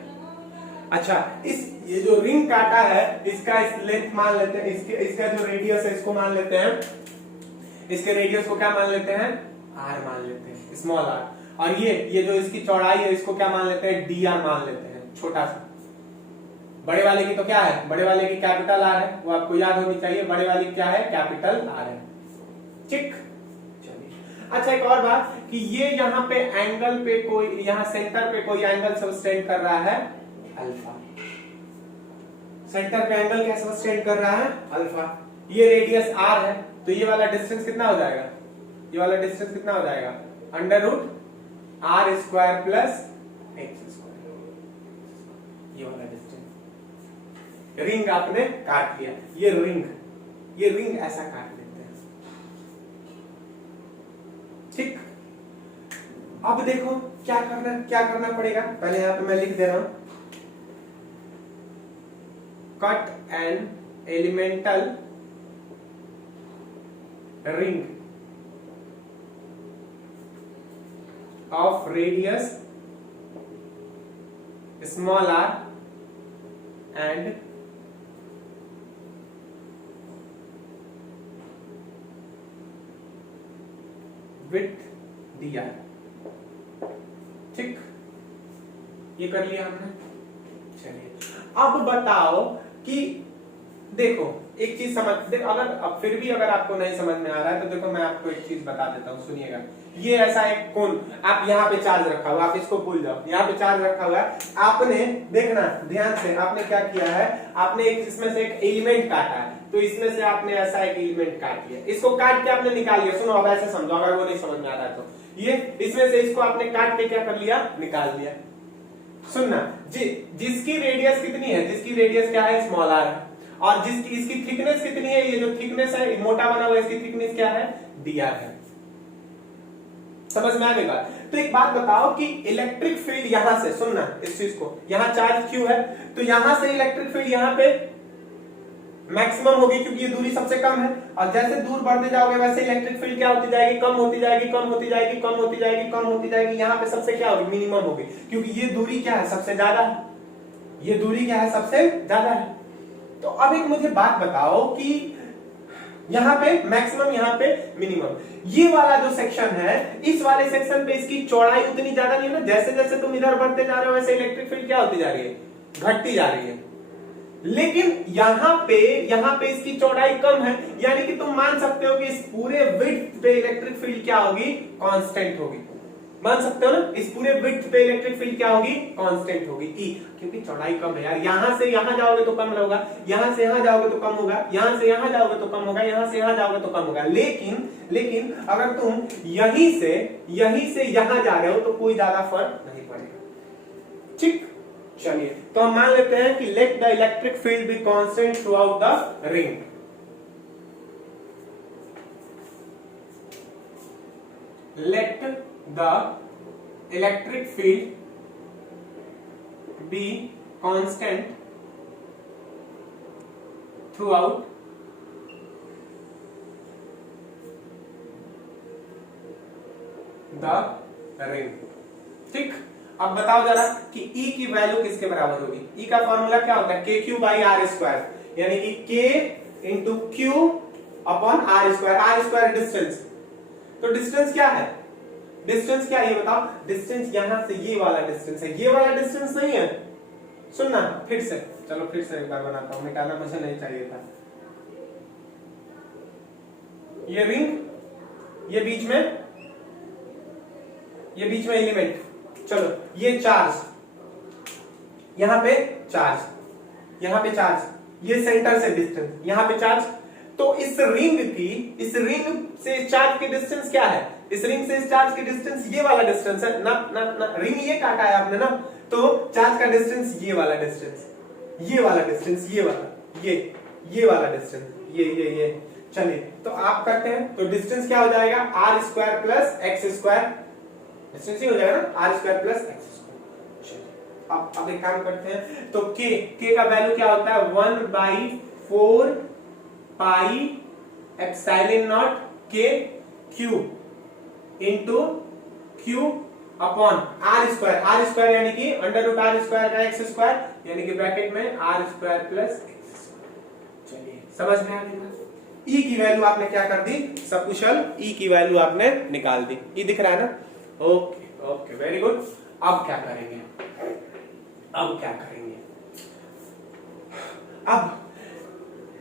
अच्छा, ये जो रिंग काटा है इसका इस लेंथ मान लेते हैं, इसका जो रेडियस है इसको मान लेते हैं, इसके रेडियस को क्या मान लेते हैं, r मान लेते हैं, स्मॉल r। और ये जो इसकी चौड़ाई है इसको क्या मान लेते हैं, dr मान लेते हैं, छोटा सा। बड़े वाले की तो क्या है, बड़े वाले की कैपिटल R है, वो आपको याद होनी चाहिए, बड़े वाली क्या है, कैपिटल R है। ठीक, चलिए। अच्छा, एक और बात कि ये यहाँ पे एंगल पे कोई, यहाँ सेंटर पे कोई एंगल सब्सटेंड कर रहा है अल्फा। सेंटर पे एंगल क्या सब्सटेंड कर रहा है, अल्फा। ये रेडियस R है, तो ये वाला डिस्टेंस कितना हो जाएगा, ये वाला डिस्टेंस कितना हो जाएगा, √r² प्लस x²। ये वाला डिस्टेंस रिंग आपने काट लिया। ये रिंग ऐसा काट लेते हैं। ठीक, अब देखो क्या करना पड़ेगा। पहले यहां पे मैं लिख दे रहा हूं, cut an elemental ring of radius small r and with dr। ठीक, ये कर लिया हमने। चलिए, अब बताओ कि देखो एक चीज समझ, अगर अब फिर भी अगर आपको नहीं समझ में आ रहा है तो देखो मैं आपको एक चीज बता देता हूँ, सुनिएगा। ये ऐसा एक कोन, आप यहाँ पे चार्ज रखा हुआ, आप इसको भूल जाओ, यहाँ पे चार्ज रखा हुआ है। आपने देखना ध्यान से, आपने क्या किया है, आपने एक इसमें से एक एलिमेंट काटा है, तो इसमें से आपने ऐसा एक एलिमेंट काट लिया, इसको काट के आपने निकाल लिया। सुनो, अब ऐसे समझो, अगर वो नहीं समझ में आ रहा है तो ये इसमें से इसको आपने काट के क्या कर लिया, निकाल लिया। सुनना, जिसकी रेडियस कितनी है, जिसकी रेडियस क्या है, स्मॉल r है, और जिसकी इसकी थिकनेस कितनी है, ये जो थिकनेस है मोटा बना हुआ, इसकी थिकनेस क्या है, dr है। समझ में आ गई बात? तो एक बात बताओ कि इलेक्ट्रिक फील्ड यहां से, सुनना इस चीज को, यहां चार्ज q है, तो यहां से इलेक्ट्रिक फील्ड यहां पे मैक्सिमम होगी क्योंकि ये दूरी सबसे कम है, और जैसे दूर बढ़ते जाओगे वैसे इलेक्ट्रिक फील्ड क्या होती जाएगी, कम होती जाएगी, कम होती जाएगी, कम होती जाएगी, कम होती जाएगी। यहाँ पे सबसे क्या होगी, मिनिमम होगी, क्योंकि ये दूरी क्या है, सबसे ज्यादा है, ये दूरी क्या है, सबसे ज्यादा है। तो अब एक मुझे बात बताओ कि यहाँ पे मैक्सिमम, यहाँ पे मिनिमम, ये वाला जो सेक्शन है, इस वाले सेक्शन पे इसकी चौड़ाई उतनी ज्यादा नहीं है ना, जैसे जैसे तुम इधर बढ़ते जा रहे हो वैसे इलेक्ट्रिक फील्ड क्या होती जा रही है, घटती जा रही है। लेकिन यहाँ पे इसकी चौड़ाई कम है, यानी कि तुम मान सकते हो कि इस पूरे विड्थ पे इलेक्ट्रिक फील्ड क्या होगी, कांस्टेंट होगी। मान सकते हो ना, इस पूरे विड्थ पे इलेक्ट्रिक फील्ड क्या होगी, कांस्टेंट होगी, ई, क्योंकि चौड़ाई कम है यार। यहां से यहां जाओगे तो कम होगा, यहां से यहां जाओगे तो कम होगा, यहां से यहां जाओगे तो कम होगा, यहां से यहां जाओगे तो कम होगा। लेकिन अगर तुम यहीं से यहां जा रहे हो तो कोई ज्यादा फर्क नहीं पड़ेगा। ठीक, चलिए, तो हम मान लेते हैं कि let the electric field be constant through out the ring. Let the electric field be constant through out the ring. ठीक, अब बताओ जरा कि E की वैल्यू किसके बराबर होगी। E का फॉर्मूला क्या होता है, KQ/R², यानी कि K into Q upon R²। R² distance, तो डिस्टेंस क्या है, डिस्टेंस क्या है ये बताओ। डिस्टेंस यहां से ये वाला डिस्टेंस है, ये वाला डिस्टेंस नहीं है। सुनना फिर से, चलो फिर से एक बार बनाता हूं, मिटाना मुझे नहीं चाहिए था। ये रिंग, ये बीच में एलिमेंट, चलो ये चार्ज, यहां पे चार्ज, यहां पे चार्ज, ये सेंटर से डिस्टेंस, यहां पे चार्ज। तो इस रिंग से चार्ज की डिस्टेंस क्या है, इस रिंग से इस चार्ज की डिस्टेंस ये वाला डिस्टेंस है ना, रिंग ये काटा है आपने ना, तो चार्ज का डिस्टेंस ये वाला डिस्टेंस, ये वाला डिस्टेंस, ये वाला डिस्टेंस, ये चलिए तो आप करते हैं, तो डिस्टेंस क्या हो जाएगा R square plus x square, distance ही हो जाएगा ना R square plus x square. चलिए अब एक काम करते हैं, तो के का वैल्यू क्या होता है 1/4 पाई एप्सिलॉन नॉट के q into q upon r square यानी कि अंडर रूट आर स्क्वायर का एक्स स्क्वायर यानी कि ब्रैकेट में r square plus x square. चलिए समझ में आ गया। ई की वैल्यू आपने क्या कर दी, सकुशल ई की वैल्यू आपने निकाल दी, ई दिख रहा है ना, ओके ओके वेरी गुड। अब क्या करेंगे, अब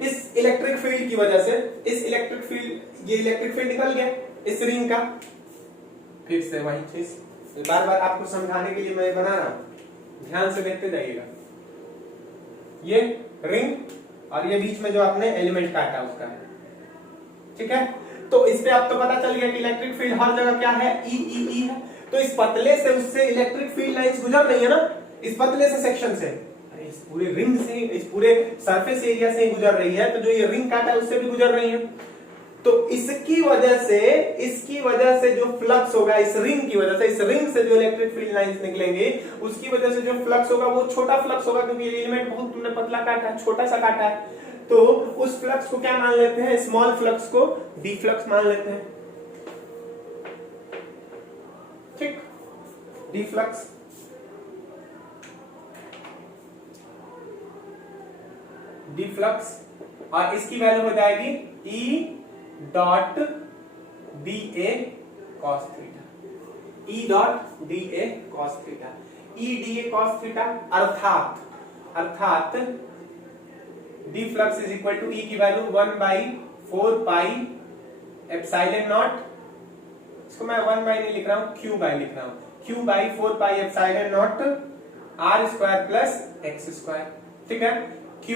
इस इलेक्ट्रिक फील्ड की वजह से ये इलेक्ट्रिक फील्ड निकल गया इस रिंग का, फिर से वही चीज बार बार आपको समझाने के लिए मैं बना रहा हूं, ध्यान से देखते जाइएगा। ये रिंग और ये बीच में जो आपने एलिमेंट काटा उसका है, ठीक है। तो इस पे आप तो पता चल गया कि इलेक्ट्रिक फील्ड हर जगह क्या है, ई है। तो इस पतले से उससे इलेक्ट्रिक फील्ड लाइंस गुजर रही है ना, इस पतले से सेक्शन से, अरे इस पूरे रिंग से, इस पूरे सरफेस एरिया से ही गुजर रही है, तो जो ये रिंग काटा है उससे भी गुजर रही है। तो इसकी वजह से जो फ्लक्स होगा इस रिंग की वजह से, इस रिंग से जो इलेक्ट्रिक फील्ड लाइंस निकलेंगे उसकी वजह से जो फ्लक्स होगा वो छोटा फ्लक्स होगा, क्योंकि ये एलिमेंट बहुत तुमने पतला काटा है, छोटा सा काटा है। तो उस फ्लक्स को क्या मान लेते हैं, स्मॉल फ्लक्स को डी फ्लक्स मान लेते हैं, ठीक, डी फ्लक्स। डी फ्लक्स और इसकी वैल्यू हो जाएगी E dot D A cos theta, E dot D A cos theta, E D A cos theta, अर्थात D flux is equal to E की वैल्यू 1/4 पाई एप्सिलॉन नॉट, इसको मैं 1 by नहीं लिख रहा हूं, क्यू बाई लिख रहा हूं, Q/4 pi epsilon naught r square plus x square, ठीक है, Q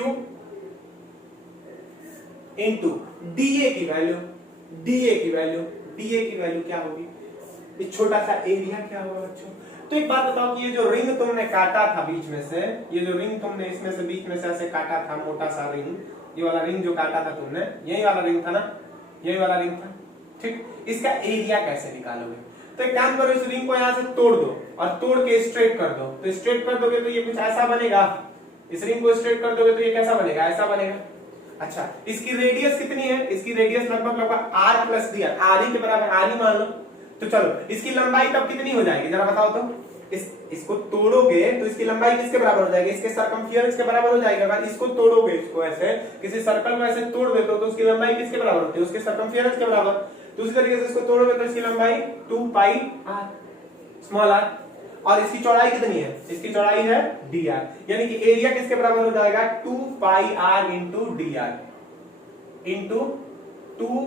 इंटू डीए की वैल्यू क्या होगी, इस छोटा सा एरिया क्या होगा बच्चों। तो एक बात बताओ कि ये जो रिंग तुमने काटा था बीच में से, ये जो रिंग तुमने इसमें से बीच में से ऐसे काटा था, मोटा सा रिंग, ये वाला रिंग जो काटा था तुमने, यही वाला रिंग था ना, यही वाला रिंग था, ठीक, इसका एरिया कैसे निकालोगे। तो एक काम करो, इस रिंग को यहां से तोड़ दो और तोड़ के स्ट्रेट कर दो, तो स्ट्रेट कर दोगे तो ये कुछ ऐसा बनेगा, इस रिंग को स्ट्रेट कर दोगे तो ये कैसा बनेगा, ऐसा बनेगा। अच्छा, इसकी रेडियस कितनी है, इसकी रेडियस लगभग r प्लस डी आर ही के बराबर, आर ही मान लो। तो चलो इसकी लंबाई तब कितनी हो जाएगी जरा बताओ तो, इसको तोड़ोगे तो इसकी लंबाई किसके बराबर हो जाएगी, इसके सरकमफियरेंस के बराबर हो जाएगा। अगर इसको तोड़ोगे, इसको ऐसे किसी सर्कल में ऐसे तोड़ देते हो तो उसकी लंबाई किसके बराबर होती है, उसके सरकमफियरेंस के बराबर। दूसरी तरीके से इसको तोड़ोगे तो इसकी लंबाई 2 पाई r स्मॉल r, और इसकी चौड़ाई कितनी है, इसकी चौड़ाई है dr, यानी कि एरिया किसके बराबर हो जाएगा 2 pi r into dr into 2,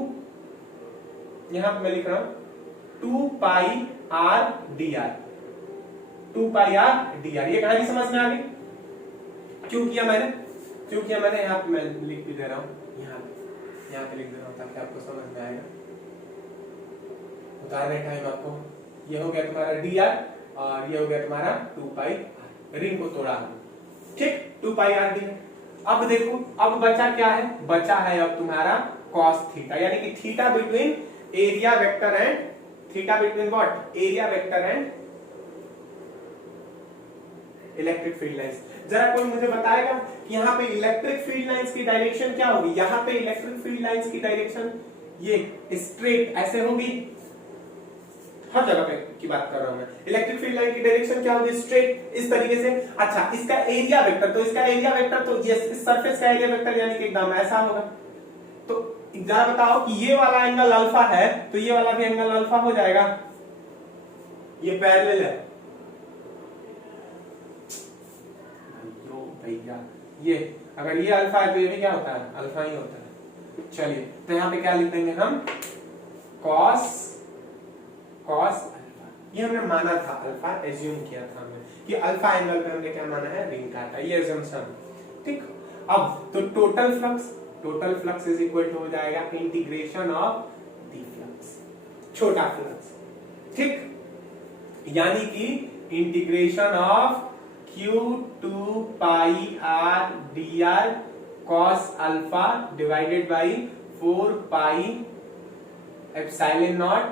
यहां पे मैं लिख रहा हूं 2 pi r dr, 2 pi r dr। ये कहानी समझ में आ गई, क्यों किया मैंने यहां पे मैं लिख भी दे रहा हूं, यहां पे लिख दे रहा हूं ताकि आपको समझ में आएगा। उतारने टाइम आपको, ये हो गया तुम्हारा dr और ये हो गया तुम्हारा 2 पाई r, रिंग को तोड़ा हम, ठीक, 2 पाई r dr। अब देखो, अब बचा क्या है, बचा है अब तुम्हारा cos थीटा, यानी कि theta between area vector and, theta between what, area vector and electric field lines. जरा कोई मुझे बताएगा कि यहाँ पे इलेक्ट्रिक फील्ड लाइंस की डायरेक्शन क्या होगी, यहाँ पे इलेक्ट्रिक फील्ड लाइंस की डायरेक्शन ये स्ट्रेट ऐसे होगी, हर जगह पे की बात कर रहा हूं मैं, इलेक्ट्रिक फील्ड लाइन की डायरेक्शन क्या होगी, स्ट्रेट इस तरीके से। अच्छा, इसका एरिया वेक्टर, तो इसका एरिया वेक्टर तो ये इस सरफेस का एरिया वेक्टर यानी कि एकदम ऐसा होगा। तो जरा बताओ कि ये वाला एंगल अल्फा है तो ये वाला भी एंगल अल्फा हो जाएगा, ये पैरेलल है भैया, ये अगर ये अल्फा है तो ये भी क्या होता है, अल्फा ही होता है। चलिए तो यहाँ पे क्या लिख देंगे हम, कॉस अल्फा, ये हमने माना था, अल्फा एज्यूम किया था हमने कि अल्फा एंगल पे हमने क्या माना है, रिंग काटा, ये एजम्पशन, ठीक। अब तो total flux is equal to हो जाएगा इंटीग्रेशन ऑफ डी फ्लक्स, छोटा फ्लक्स, ठीक, यानी कि integration of Q2 pi r dr cos alpha divided by 4 pi epsilon naught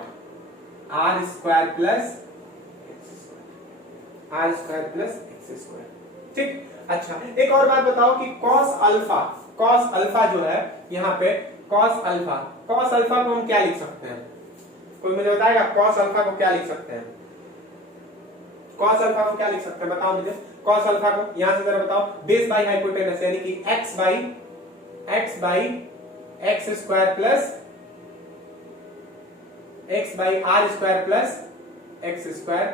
r square plus x square. ठीक, अच्छा एक और बात बताओ कि cos अल्फा जो है यहाँ पे cos अल्फा को हम क्या लिख सकते हैं? कोई मुझे बताएगा cos अल्फा को क्या लिख सकते हैं? cos अल्फा को क्या लिख सकते हैं बताओ मुझे। cos अल्फा को यहां से जरा बताओ, बेस बाई हाइपोटेनस यानी कि x by x square plus x by r square plus x square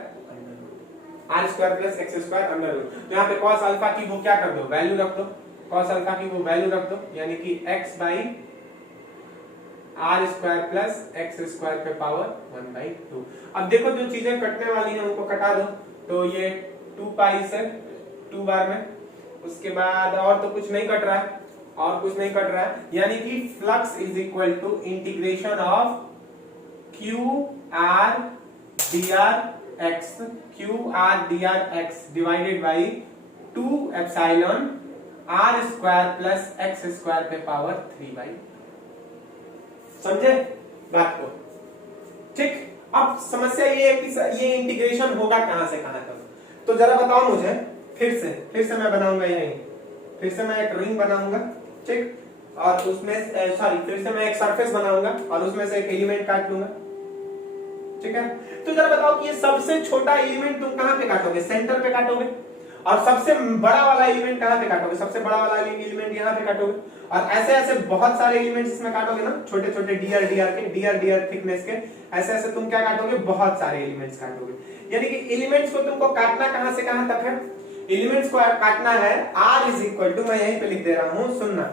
under root. तो यहाँ पे cos अल्फा की वो क्या कर दो, वैल्यू रख दो, cos अल्फा की वो वैल्यू रख दो, यानी कि x by r square plus x square पे पावर 1/2। अब देखो जो चीजें कटने वाली हैं उनको कटा दो, तो ये 2 पाई से 2 बार में, उसके बाद और तो कुछ नहीं कट रहा है, यानी कि flux is equal to integration of QR dr x divided by 2 epsilon r square plus x square पे पावर 3/2। समझे बात को? ठीक, अब समस्या ये है कि ये इंटीग्रेशन होगा कहां से कहां तक, तो जरा बताओ मुझे। फिर से मैं बनाऊंगा यही, फिर से मैं एक रिंग बनाऊंगा, ठीक, और उसमें फिर से मैं एक सरफेस बनाऊंगा और उसमें से एक एलिमेंट काट लूंगा, ठीक है। तो जरा बताओ कि ये सबसे छोटा एलिमेंट तुम कहां पे काटोगे? सेंटर पे काटोगे। और सबसे बड़ा वाला एलिमेंट कहां पे काटोगे? सबसे बड़ा वाला एलिमेंट यहां पे काटोगे। और ऐसे ऐसे बहुत सारे एलिमेंट्स इसमें काटोगे ना, छोटे छोटे dr थिकनेस के, ऐसे ऐसे तुम क्या काटोगे? बहुत सारे एलिमेंट्स काटोगे। यानी कि एलिमेंट्स को तुमको काटना कहां से कहां तक है? एलिमेंट्स को काटना है r इज इक्वल टू, मैं यहीं पे लिख दे रहा हूं, सुनना,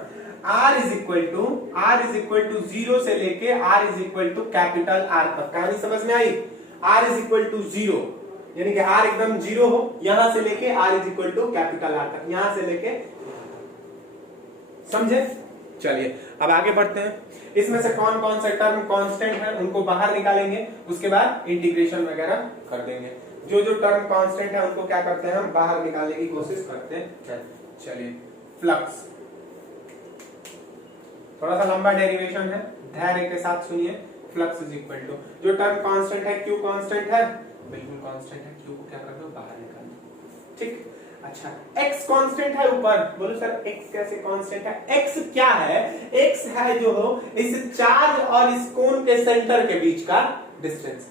r इज इक्वल टू 0 से लेके r is equal to capital R तक। कहानी समझ में आई? r इज इक्वल टू 0 यानी कि r एकदम 0 हो, यहां से लेके r is equal to capital R तक, यहां से लेके, समझे? चलिए अब आगे बढ़ते हैं। इसमें से कौन कौन से टर्म कांस्टेंट है उनको बाहर निकालेंगे, उसके बाद इंटीग्रेशन वगैरह कर देंगे। जो जो टर्म कांस्टेंट है उनको क्या करते हैं हम बाहर निकालने की कोशिश करते हैं। चलिए, फ्लक्स थोड़ा सा लंबा डेरिवेशन है, धैर्य के साथ सुनिए। फ्लक्स इज इक्वल टू, जो टर्म कांस्टेंट है Q कांस्टेंट है, बिल्कुल कांस्टेंट है, Q को क्या कर दो? बाहर निकाल दो, ठीक। अच्छा, x कांस्टेंट है ऊपर, बोलो सर x कैसे कांस्टेंट है? x क्या है? x है जो हो इस चार्ज और इस कोन के सेंटर के बीच का डिस्टेंस।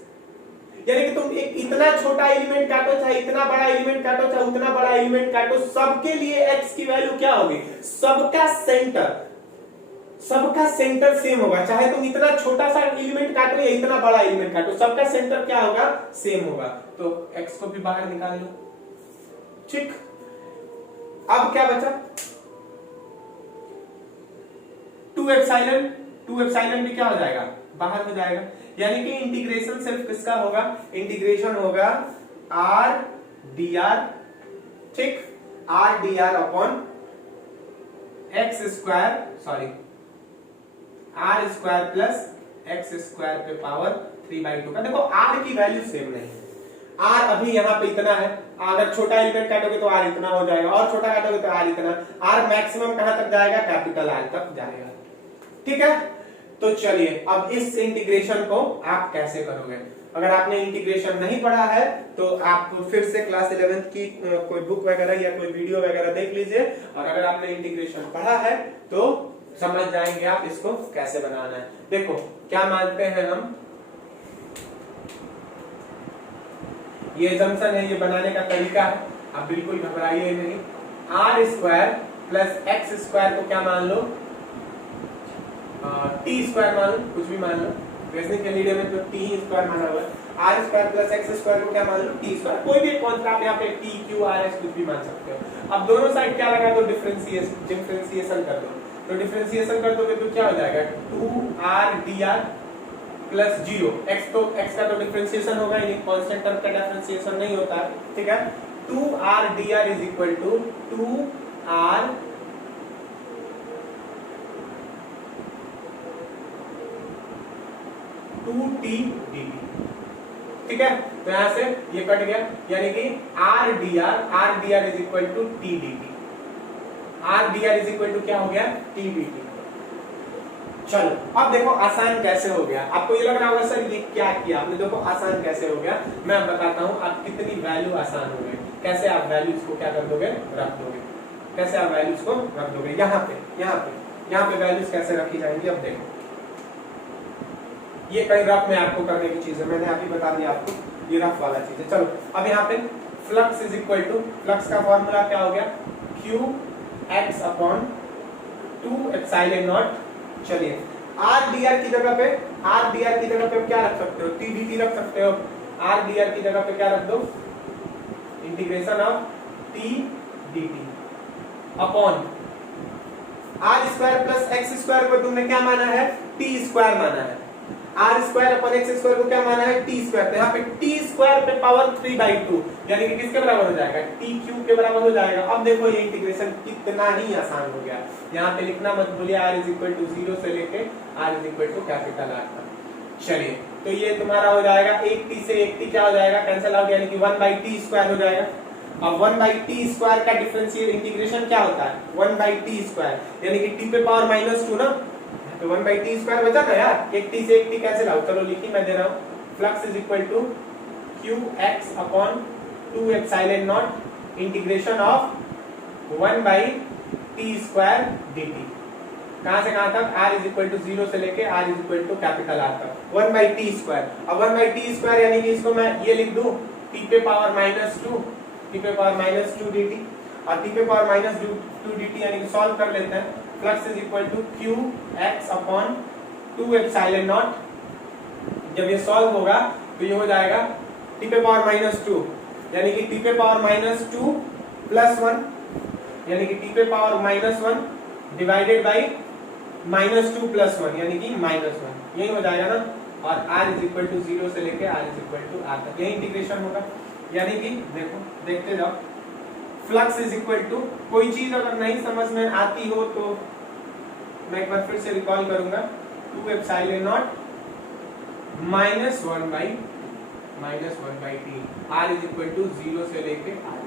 यानी कि तुम एक इतना छोटा एलिमेंट काटो, चाहे इतना बड़ा एलिमेंट काटो, चाहे उतना बड़ा एलिमेंट काटो, सबके लिए x की वैल्यू क्या होगी? सबका सेंटर सेम होगा, चाहे तुम इतना छोटा सा एलिमेंट काटो या इतना बड़ा एलिमेंट काटो, सबका सेंटर क्या होगा? सेम होगा। तो x को भी बाहर निकाल लो, ठीक। अब क्या बचा? 2 एप्सिलॉन भी क्या हो जाएगा? बाहर हो जाएगा। यानी कि इंटीग्रेशन सिर्फ किसका होगा? इंटीग्रेशन होगा r dr, ठीक, r dr upon r square plus x square पे पावर 3/2 का। देखो r की वैल्यू सेम नहीं है, r अभी यहाँ पे इतना है, अगर छोटा एलिमेंट काटोगे तो r इतना हो जाएगा, और छोटा काटोगे तो r इतना, r मैक्सिमम कहां तक जाएगा? कैपिटल R तक जाएगा, ठीक है। तो चलिए अब इस इंटीग्रेशन को आप कैसे करोगे? अगर आपने इंटीग्रेशन नहीं पढ़ा है तो आप फिर से क्लास 11th की कोई बुक वगैरह या कोई वीडियो वगैरह देख लीजिए, और अगर आपने इंटीग्रेशन पढ़ा है तो समझ जाएंगे आप इसको कैसे बनाना है। देखो क्या मानते हैं हम, ये जंक्शन है, ये बनाने का तरीका है, आप बिल्कुल घबराइए नहीं। r square plus x square को क्या मान लो? t स्क्वायर मान लो, कुछ भी मान लो, रेशनिंग के मीडियम में तो t स्क्वायर माना हुआ है। r square plus x square को क्या मान लो? t स्क्वायर, कोई भी कॉन्सेप्ट आप यहाँ पे t q r s कुछ भी मान सकते हो। अब दोनों साइड क्या लगा दो? डिफरेंशिएशन कर दो। तो डिफरेंशिएशन कर दोगे तो क्या हो जाएगा? 2r dr प्लस 0, x का तो डिफरेंशिएशन होगा ही नहीं, कांस्टेंट टर्म का डिफरेंशिएशन नहीं होता है, ठीक है। 2r dr is equal to 2r 2t dt, ठीक है। तो यहां से ये कट गया, यानी कि r dr is equal to t dt, r dr is equal to क्या हो गया? t dt। चलो अब देखो आसान कैसे हो गया। आपको ये लग रहा होगा सर ये क्या किया आपने, देखो आसान कैसे हो गया मैं बताता हूँ। आप कितनी वैल्यू आसान हो गई, कैसे आप वैल्यूज को क्या कर दोगे, रख दोगे, कैसे आप वैल्यूज को रख दोगे। यहाँ पे वैल्यूज कैसे रखी जाएंगी। अब देखो ये कहीं रफ में आपको करने की चीज है, मैंने अभी बता दिया आपको, ये रफ वाला चीज है। चलो अब यहाँ पे flux is equal to, flux का फॉर्मूला क्या हो गया, q x upon 2 epsilon naught. चलिए आर डी आर की जगह पे, आर डी आर की जगह पे क्या रख सकते हो, टी डी टी रख सकते हो। आर डी आर की जगह पे क्या रख दो, integration of t d t upon r square plus x square को तुमने क्या माना है, टी स्क्वायर माना है। R square upon x square को क्या माना है, टी स्क्वायर। तो यहाँ पे टी स्क्वायर पे पावर 3/2 यानी कि किसके बराबर हो जाएगा, टी क्यूब के बराबर हो जाएगा। अब देखो ये इंटीग्रेशन कितना ही आसान हो गया। यहाँ पे लिखना मत भूलिए r इज इक्वल टू 0 से लेके r is equal to capital R तक। चलिए तो ये तुम्हारा हो जाएगा, एक टी से एक टी क्या हो जाएगा, कैंसिल आउट, यानी कि 1/t स्क्वायर हो जाएगा। अब 1/t स्क्वायर का डिफरेंशियल इंटीग्रेशन क्या होता है, 1/t स्क्वायर यानी कि t पे पावर -2 ना, तो 1/t स्क्वायर बचा ना यार, एक t से एक t कैंसिल आउट। चलो लिखिए मैं दे रहा हूँ, flux is equal to qx upon 2 epsilon naught integration of 1/t square dt। कहां से कहां तक, r इज इक्वल टू 0 से लेके r is equal to capital R तक, 1/t स्क्वायर। अब 1/t स्क्वायर यानी कि इसको मैं ये लिख दूं t पे पावर -2, t पे पावर -2 dt, और t पे पावर -2 dt यानी कि सॉल्व कर लेते हैं। Flux is equal to q x upon 2 epsilon naught. जब ये सॉल्व होगा तो ये हो जाएगा t पे पावर -2 यानी कि t पे पावर -2 प्लस 1 यानी कि t पे पावर -1 डिवाइडेड बाई -2 प्लस 1 यानी कि -1, यही हो जाएगा ना। और r इज इक्वल टू 0 से लेके r is equal to r तक, यही इंटीग्रेशन होगा। यानी कि देखो देखते जाओ, फ्लक्स इज इक्वल टू, कोई चीज अगर नहीं समझ में आती हो तो मैं एक बार फिर से रिकॉल करूंगा, 2 epsilon naught -1/t, r is equal to 0 से लेके r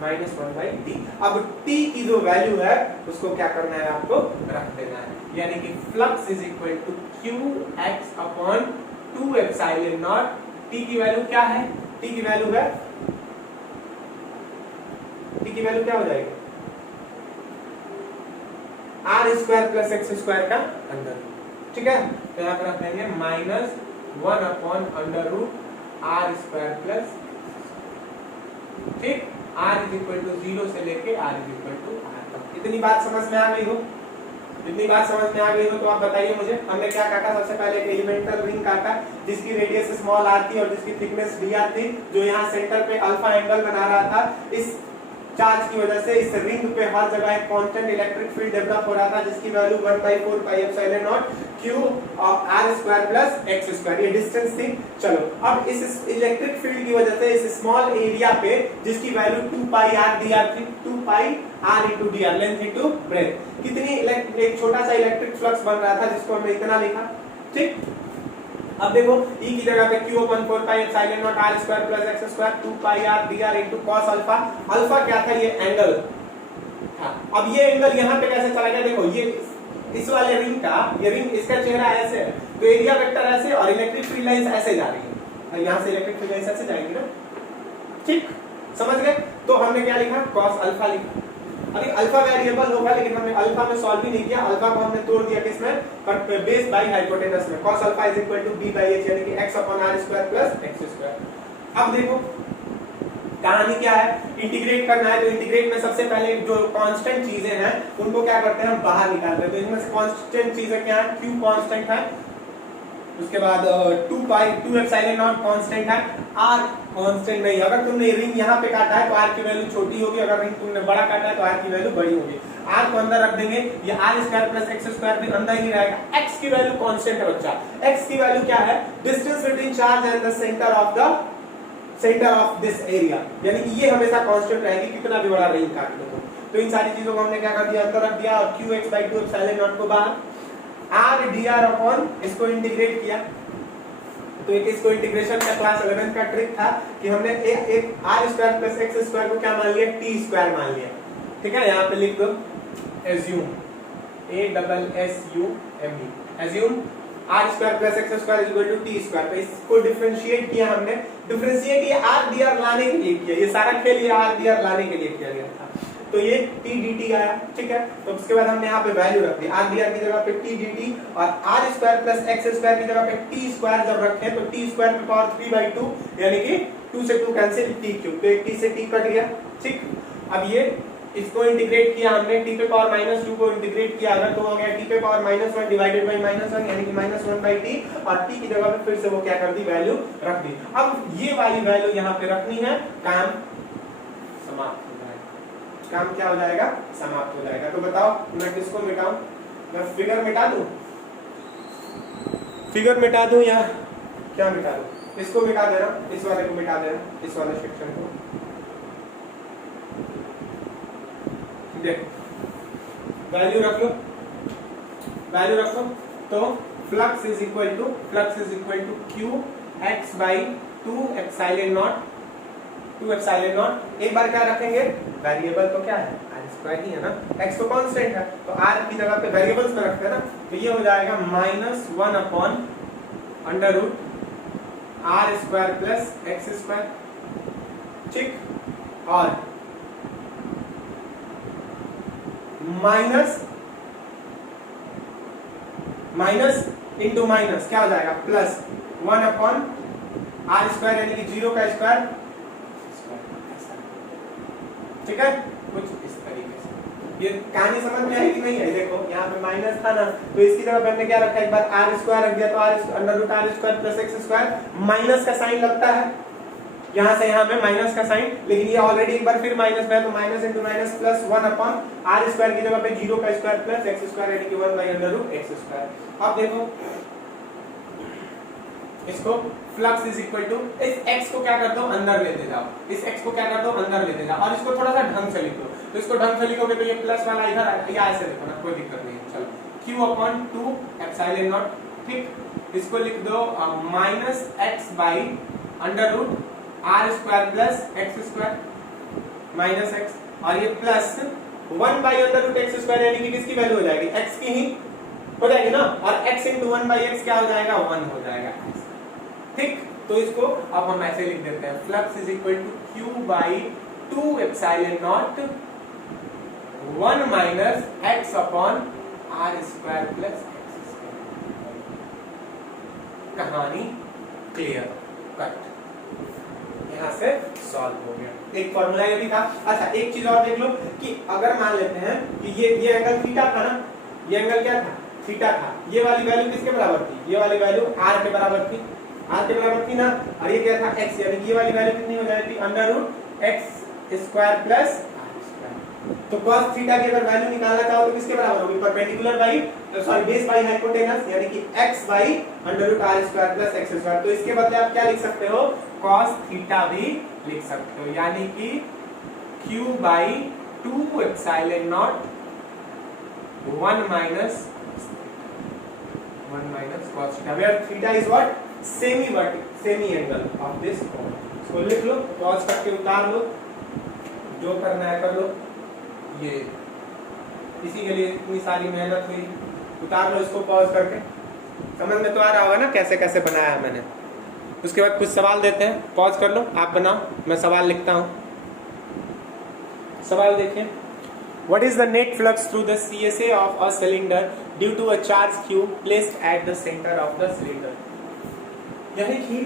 -1/t। अब t की जो वैल्यू है उसको क्या करना है, आपको रख देना है। यानी कि flux is equal to qx upon 2 epsilon naught. t की वैल्यू क्या है, t की वैल्यू है, t की वैल्यू क्या हो जाएगी, r square plus x square का अंडर, ठीक है। तो यहाँ पर रख देंगे -1 upon under root r square plus, ठीक, r इज इक्वल टू 0 से लेके r is equal to r तक। इतनी बात समझ में आ गई हो, इतनी बात समझ में आ गई हो तो आप बताइए मुझे, हमने क्या काटा, सबसे पहले एक एलिमेंटल रिंग काटा जिसकी रेडियस स्मॉल r थी और जिसकी थिकनेस dr थी, जो यहाँ सेंटर पे अल्फा एंगल बना रहा था। इस चार्ज की वजह से इस रिंग पे हर जगह एक कांस्टेंट इलेक्ट्रिक फील्ड डेवलप हो रहा था जिसकी value 1/4 pi epsilon not q of r square plus x square, ये डिस्टेंस थी। चलो अब इस इलेक्ट्रिक फील्ड की वजह से इस स्मॉल एरिया पे जिसकी वैल्यू 2 पाई r dr थी, 2 pi r into dr, length into breadth, कितनी एक छोटा सा इलेक्ट्रिक फ्लक्स बन रहा था जिसको हमने इतना लिखा, ठीक। अब देखो E की जगह पे q अपन 4 pi epsilon naught r square plus x square 2 pi r dr into cos alpha. Alpha क्या था, ये एंगल था। अब ये एंगल यहाँ पे कैसे चला गया, देखो ये इस वाले रिंग का, ये रिंग इसका चेहरा ऐसे है तो एरिया वेक्टर ऐसे और इलेक्ट्रिक फील्ड लाइंस ऐसे जा रही है, यहाँ से इलेक्ट्रिक फील्ड लाइंस ऐसे जाएंगी ना, ठीक, समझ गए। तो हमने क्या लिखा, cos अल्फा लिखा। अभी अल्फा वेरिएबल होगा लेकिन हमने अल्फा में सॉल्व ही नहीं किया, अल्फा को हमने तोड़ दिया किसमें, पर बेस बाय हाइपोटेनस में। cos alpha is equal to b by h यानी कि x upon r square plus x square. अब देखो कहानी क्या है, इंटीग्रेट करना है तो इंटीग्रेट में सबसे पहले जो कांस्टेंट चीजें हैं उनको क्या करते हैं, हम बाहर निकालते हैं। तो इनमें से कांस्टेंट चीजें क्या है, q कांस्टेंट है, उसके बाद 2 पाई 2 एप्सिलॉन नॉट कांस्टेंट है, r कांस्टेंट नहीं। अगर तुमने रिंग यहाँ पे काटा है तो r की वैल्यू छोटी होगी, अगर रिंग तुमने बड़ा काटा है तो r की वैल्यू बड़ी होगी। r को अंदर रख देंगे, ये r square plus x square भी अंदर ही रहेगा। x की वैल्यू कांस्टेंट है बच्चा, x की वैल्यू क्या है, distance between charge and the centre of this area, यानी कि ये हमेशा कांस्टेंट रहेगी कितना भी बड़ा रिंग काट लो। तो इन सारी चीजों को हमने क्या कर दिया, अंदर रख दिया और qx/2 एप्सिलॉन नॉट को बाहर, r dr अपॉन इसको इंटीग्रेट किया। तो एक इसको इंटीग्रेशन का क्लास 11 का ट्रिक था कि हमने एक r square plus x square को क्या मान लिया, t स्क्वायर मान लिया, ठीक है। यहाँ पे लिख दो assume ASSUME assume r square plus x square is equal to t square. तो इसको डिफरेंशिएट किया हमने, डिफरेंशिएट ये आर डी आर लाने के लिए किया, ये सारा खेल ये आर डी आर लाने के लिए किया गया था। तो ये टी डी टी आया, ठीक है। तो उसके बाद हमने यहाँ पे वैल्यू रख दी, आर डी आर की जगह पे टी डी टी, और r square plus x square की जगह पे टी स्क्वायर जब रखे तो टी स्क्वायर में पावर 3/2 यानी कि 2 से 2 कैंसिल, टी क्यूब, तो एक टी से टी कट गया, ठीक। अब ये इसको इंटीग्रेट किया हमने, टी पे पावर -2 को इंटीग्रेट किया अगर तो हो गया टी पे पावर -1 डिवाइडेड बाय -1 यानी कि -1/t, और t की जगह पे फिर से वो क्या कर दी, वैल्यू रख दी। अब ये वाली वैल्यू यहाँ पे रखनी है, काम समाप्त हो जाएगा। काम क्या हो जाएगा, समाप्त हो जाएगा। तो बताओ मैं किसको मिटाऊं, मैं फिगर मिटा दूं, फिगर मिटा दूं या क्या मिटा दूं? इसको मिटा देना, इस वाले को मिटा देना, इस वाले सेक्शन को। वैल्यू रख लो, वैल्यू रखो, तो flux is equal to q x by 2 epsilon naught, 2 epsilon naught. एक बार क्या रखेंगे, वेरिएबल तो क्या है, आर स्क्वायर ही है ना, एक्स तो कांस्टेंट है, तो आर की जगह पे वेरिएबल्स में रखते हैं ना, तो ये हो जाएगा -1 upon under root r square plus x square, ठीक, और माइनस इंटू माइनस क्या हो जाएगा, +1 अपॉन आर स्क्वायर यानी कि 0 का स्क्वायर, ठीक है। कुछ इस तरीके से ये कहानी समझ में आई कि नहीं आई? देखो यहाँ पे माइनस था ना, तो इसकी जगह पे हमने क्या रखा, एक बार आर स्क्वायर रख दिया, तो r under root r square plus x square, minus का साइन लगता है यहाँ से यहाँ पे माइनस का साइन, लेकिन ये ऑलरेडी एक बार फिर माइनस में है, तो minus into minus +1 upon r square की जगह पे 0 का स्क्वायर प्लस एक्स स्क्वायर यानी कि 1/√x स्क्वायर। अब देखो इसको फ्लक्स इज इक्वल टू, इस x को क्या कर दो, अंदर लेते जाओ, इस x को क्या कर दो, अंदर लेते जाओ, और इसको थोड़ा सा ढंग से लिख दो। तो इसको ढंग से लिखोगे तो ये प्लस वाला इधर आएगा, या ऐसे देखो ना, कोई दिक्कत नहीं है। चलो q अपॉन 2 एप्सिलॉन नॉट, ठीक। इसको लिख दो -x by under root r square plus x square -x, और ये प्लस 1/√x स्क्वायर यानी कि किसकी वैल्यू हो जाएगी, x की ही हो जाएगी ना, और x इंटू 1/x क्या हो जाएगा, 1 हो जाएगा, ठीक। तो इसको अब हम ऐसे लिख देते हैं, flux is equal to q by 2 epsilon naught 1 minus x upon r square plus x square. कहानी क्लियर, कट, यहाँ से सॉल्व हो गया। एक फॉर्मूला ये भी था। अच्छा एक चीज और देख लो कि अगर मान लेते हैं कि ये एंगल थीटा था ना, ये एंगल क्या था, थीटा था, ये वाली वैल्यू किसके बराबर थी, ये वाली वैल्यू r के बराबर थी, r के बराबर थी ना, और ये क्या था, x, यानी कि ये वाली वैल्यू कितनी हो जाएगी, under root x square plus r square. तो cos थीटा की अगर वैल्यू निकालना चाहो तो किसके बराबर होगी, perpendicular by sorry base by hypotenuse यानी कि x by under root r square plus x square. तो इसके बदले आप क्या लिख सकते हो, cos थीटा भी लिख सकते हो, यानी कि q by 2 epsilon naught 1 minus cos theta, where theta is what, semi angle of this कोण। इसको लिख लो, पॉज करके उतार लो, जो करना है कर लो। ये इसी के लिए इतनी सारी मेहनत हुई, उतार लो इसको पॉज करके। समझ में तो आ रहा होगा ना कैसे कैसे बनाया है मैंने। उसके बाद कुछ सवाल देते हैं, पॉज कर लो, आप बनाओ, मैं सवाल लिखता हूं। सवाल देखिए, what is the net flux through the CSA of a cylinder due to a charge q placed at the center of the cylinder? यानी कि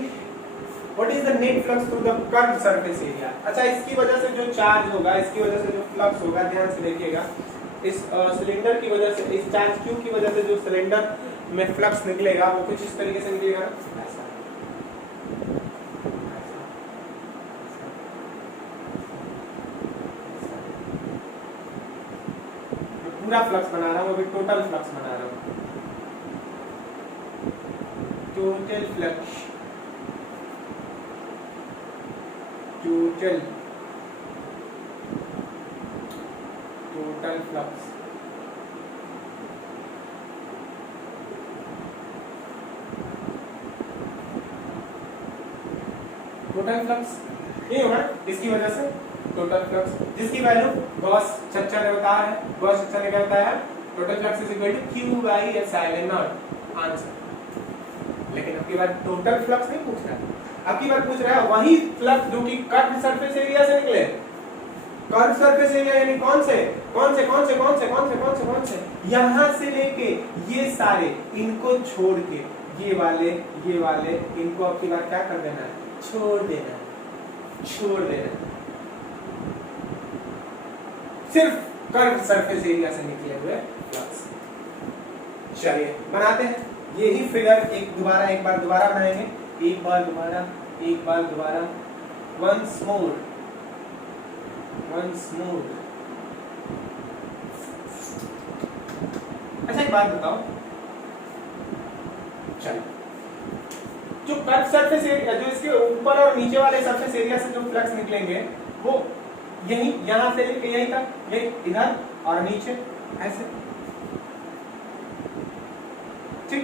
what is the net flux through the curved surface area? अच्छा इसकी वजह से जो charge होगा, इसकी वजह से जो फ्लक्स होगा, ध्यान से देखिएगा, इस सिलेंडर की वजह से, इस चार्ज q की वजह से जो सिलेंडर में फ्लक्स निकलेगा वो कुछ इस तरीके से निकलेगा ना, ऐसा पूरा फ्लक्स बना रहा हूँ, अभी टोटल फ्लक्स बना रहा हूँ, total flux, total flux. Total flux ये होगा इसकी वजह से टोटल फ्लक्स, जिसकी वैल्यू गॉस चच्चा ने बताया है, गॉस चच्चा ने क्या बताया है total flux is equal to q by epsilon naught answer. लेकिन अब की बार टोटल फ्लक्स नहीं पूछ रहा है, अब की बार पूछ रहा है वही फ्लक्स जो कि कर्व सरफेस एरिया से निकले। कर्व सरफेस एरिया यानी कौन से यहां से लेके ये सारे इनको छोड़ के ये वाले इनको अब की बार क्या कर देना है, छोड़ देना है। सिर्फ कर्व सरफेस एरिया से निकले हुए फ्लक्स। चलिए बनाते हैं यही फिगर एक बार दोबारा बनाएंगे, एक बार दोबारा once more। अच्छा एक बात बताओ, चलो जो कर्व सरफेस एरिया जो इसके ऊपर और नीचे वाले सरफेस एरिया से जो फ्लक्स निकलेंगे वो यही यहां से लेके यहीं तक, ये इधर और नीचे ऐसे, ठीक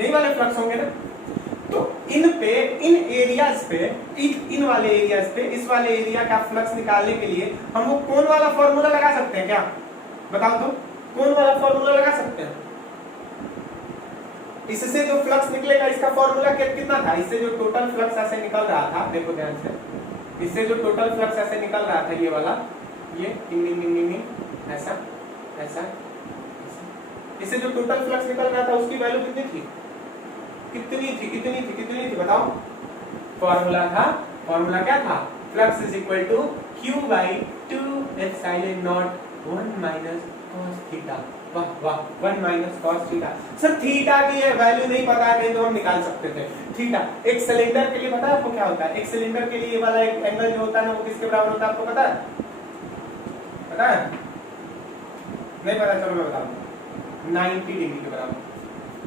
यही वाले फ्लक्स होंगे ना। तो इन एरियाज पे इन वाले एरियाज पे इस वाले एरिया का फ्लक्स निकालने के लिए हम वो कौन वाला फॉर्मूला लगा सकते हैं क्या, बताओ तो कौन वाला फॉर्मूला लगा सकते हैं। इससे जो फ्लक्स निकलेगा इसका फॉर्मूला कितना था, इससे जो टोटल फ्लक्स ऐसे निकल रहा था, देखो ध्यान से, इससे जो टोटल फ्लक्स ऐसे निकल रहा था ये वाला, ये ऐसा ऐसा, इससे जो टोटल फ्लक्स निकल रहा था उसकी वैल्यू कितनी थी, कितनी थी बताओ। फॉर्मूला क्या था, flux is equal to q by 2 epsilon naught 1 minus cos theta. वाह 1 minus cos theta. Sir theta की ये वैल्यू नहीं पता है तो हम निकाल सकते थे। थीटा एक सिलेंडर के लिए पता है आपको क्या होता है, एक सिलेंडर के लिए ये वाला एक एंगल जो होता है ना वो किसके बराबर होता है आपको पता है, नहीं पता, चलो मैं बताऊं, 90 डिग्री के बराबर,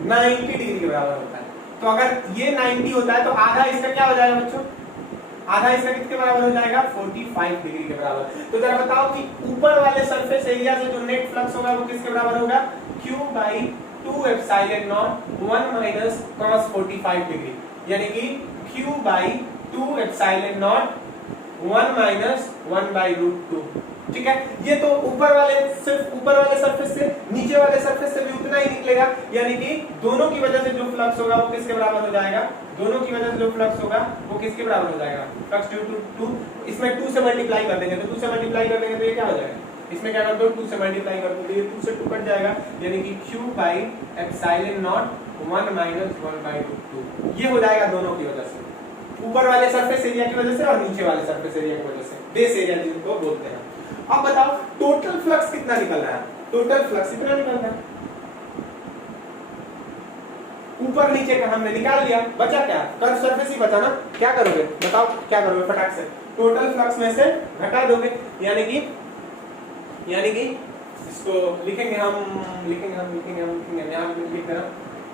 90 डिग्री के बराबर होता है। तो अगर ये 90 होता है तो आधा इसका क्या हो जाएगा बच्चों, आधा इसका किसके बराबर हो जाएगा, 45 डिग्री के बराबर। तो जरा बताओ कि ऊपर वाले सरफेस एरिया से जो नेट फ्लक्स होगा वो किसके बराबर होगा, q by 2 epsilon naught 1 minus cos 45 degree, यानी कि q by 2 epsilon naught 1 minus 1 by root 2। ठीक है, ये तो ऊपर वाले सिर्फ ऊपर वाले सरफेस से, नीचे वाले सरफेस से भी उतना ही निकलेगा, यानी कि दोनों की वजह से जो फ्लक्स होगा वो किसके बराबर हो जाएगा, दोनों की वजह से जो फ्लक्स होगा वो किसके बराबर हो जाएगा, फ्लक्स ड्यू टू 2, इसमें 2 से मल्टीप्लाई कर देंगे, तो 2 से मल्टीप्लाई कर देंगे तो ये क्या हो जाएगा, इसमें क्या कर दो 2 से मल्टीप्लाई कर दो तो ये 2 से 2 कट जाएगा, यानी कि q by epsilon naught 1 minus 1 by root 2, ये हो जाएगा दोनों की वजह से, ऊपर वाले सरफेस एरिया की वजह से और नीचे वाले सरफेस एरिया की वजह से, बेस एरिया जिसको बोलते हैं। अब बताओ टोटल फ्लक्स कितना निकल रहा है, टोटल फ्लक्स कितना निकल रहा है, ऊपर नीचे का हमने निकाल लिया, बचा क्या, कर्व सरफेस ही बचा ना, क्या करोगे बताओ, क्या करोगे फटाक से, टोटल फ्लक्स में से घटा दोगे, यानी कि इसको लिखेंगे हम यहाँ लिख देना,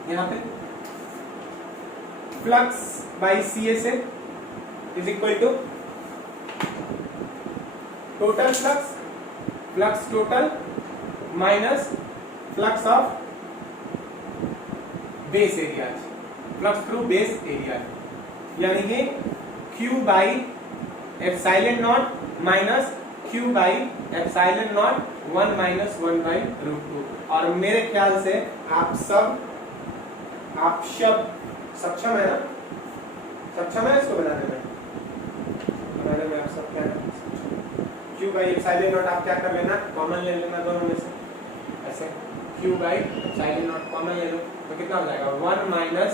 यहाँ पे flux by CSA is equal to total flux total minus flux of base area, flux through base area, यानी कि q by epsilon naught minus q by epsilon naught 1 minus 1 by root 2। और मेरे ख्याल से आप सब सक्षम है ना, सक्षम है इसको बनाने में आप सब क्या है, q बाई एप्सिलॉन नॉट आप क्या कर लेना, कॉमन ले लेना दोनों में से, ऐसे q by epsilon not common ले लो तो कितना हो जाएगा 1 माइनस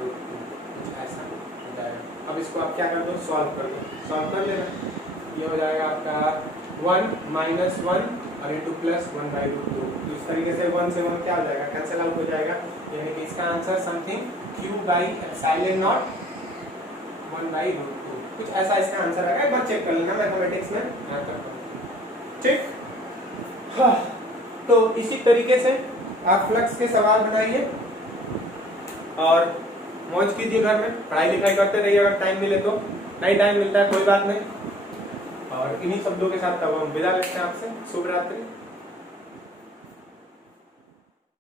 रूट 2, ऐसा हो जाएगा। अब इसको आप क्या कर दो, सॉल्व कर लेना, ये हो जाएगा आपका 1 माइनस 1 और इंटू प्लस 1 बाई रूट 2, तो इस तरीके से 1 से 1 क्या हो जाएगा, कैंसिल आउट हो जाएगा, यानी कि इसका answer something q by epsilon naught 1 by root 2, कुछ ऐसा इसका आंसर आएगा, एक बार चेक कर लेना मैथमेटिक्स में, ठीक। हाँ, तो इसी तरीके से आप फ्लक्स के सवाल बनाइए और मौज कीजिए, घर में पढ़ाई लिखाई करते रहिए, अगर टाइम मिले तो, नहीं टाइम मिलता है कोई बात नहीं, और इन्हीं शब्दों के साथ तब हम विदा लेते हैं आपसे, शुभ रात्रि।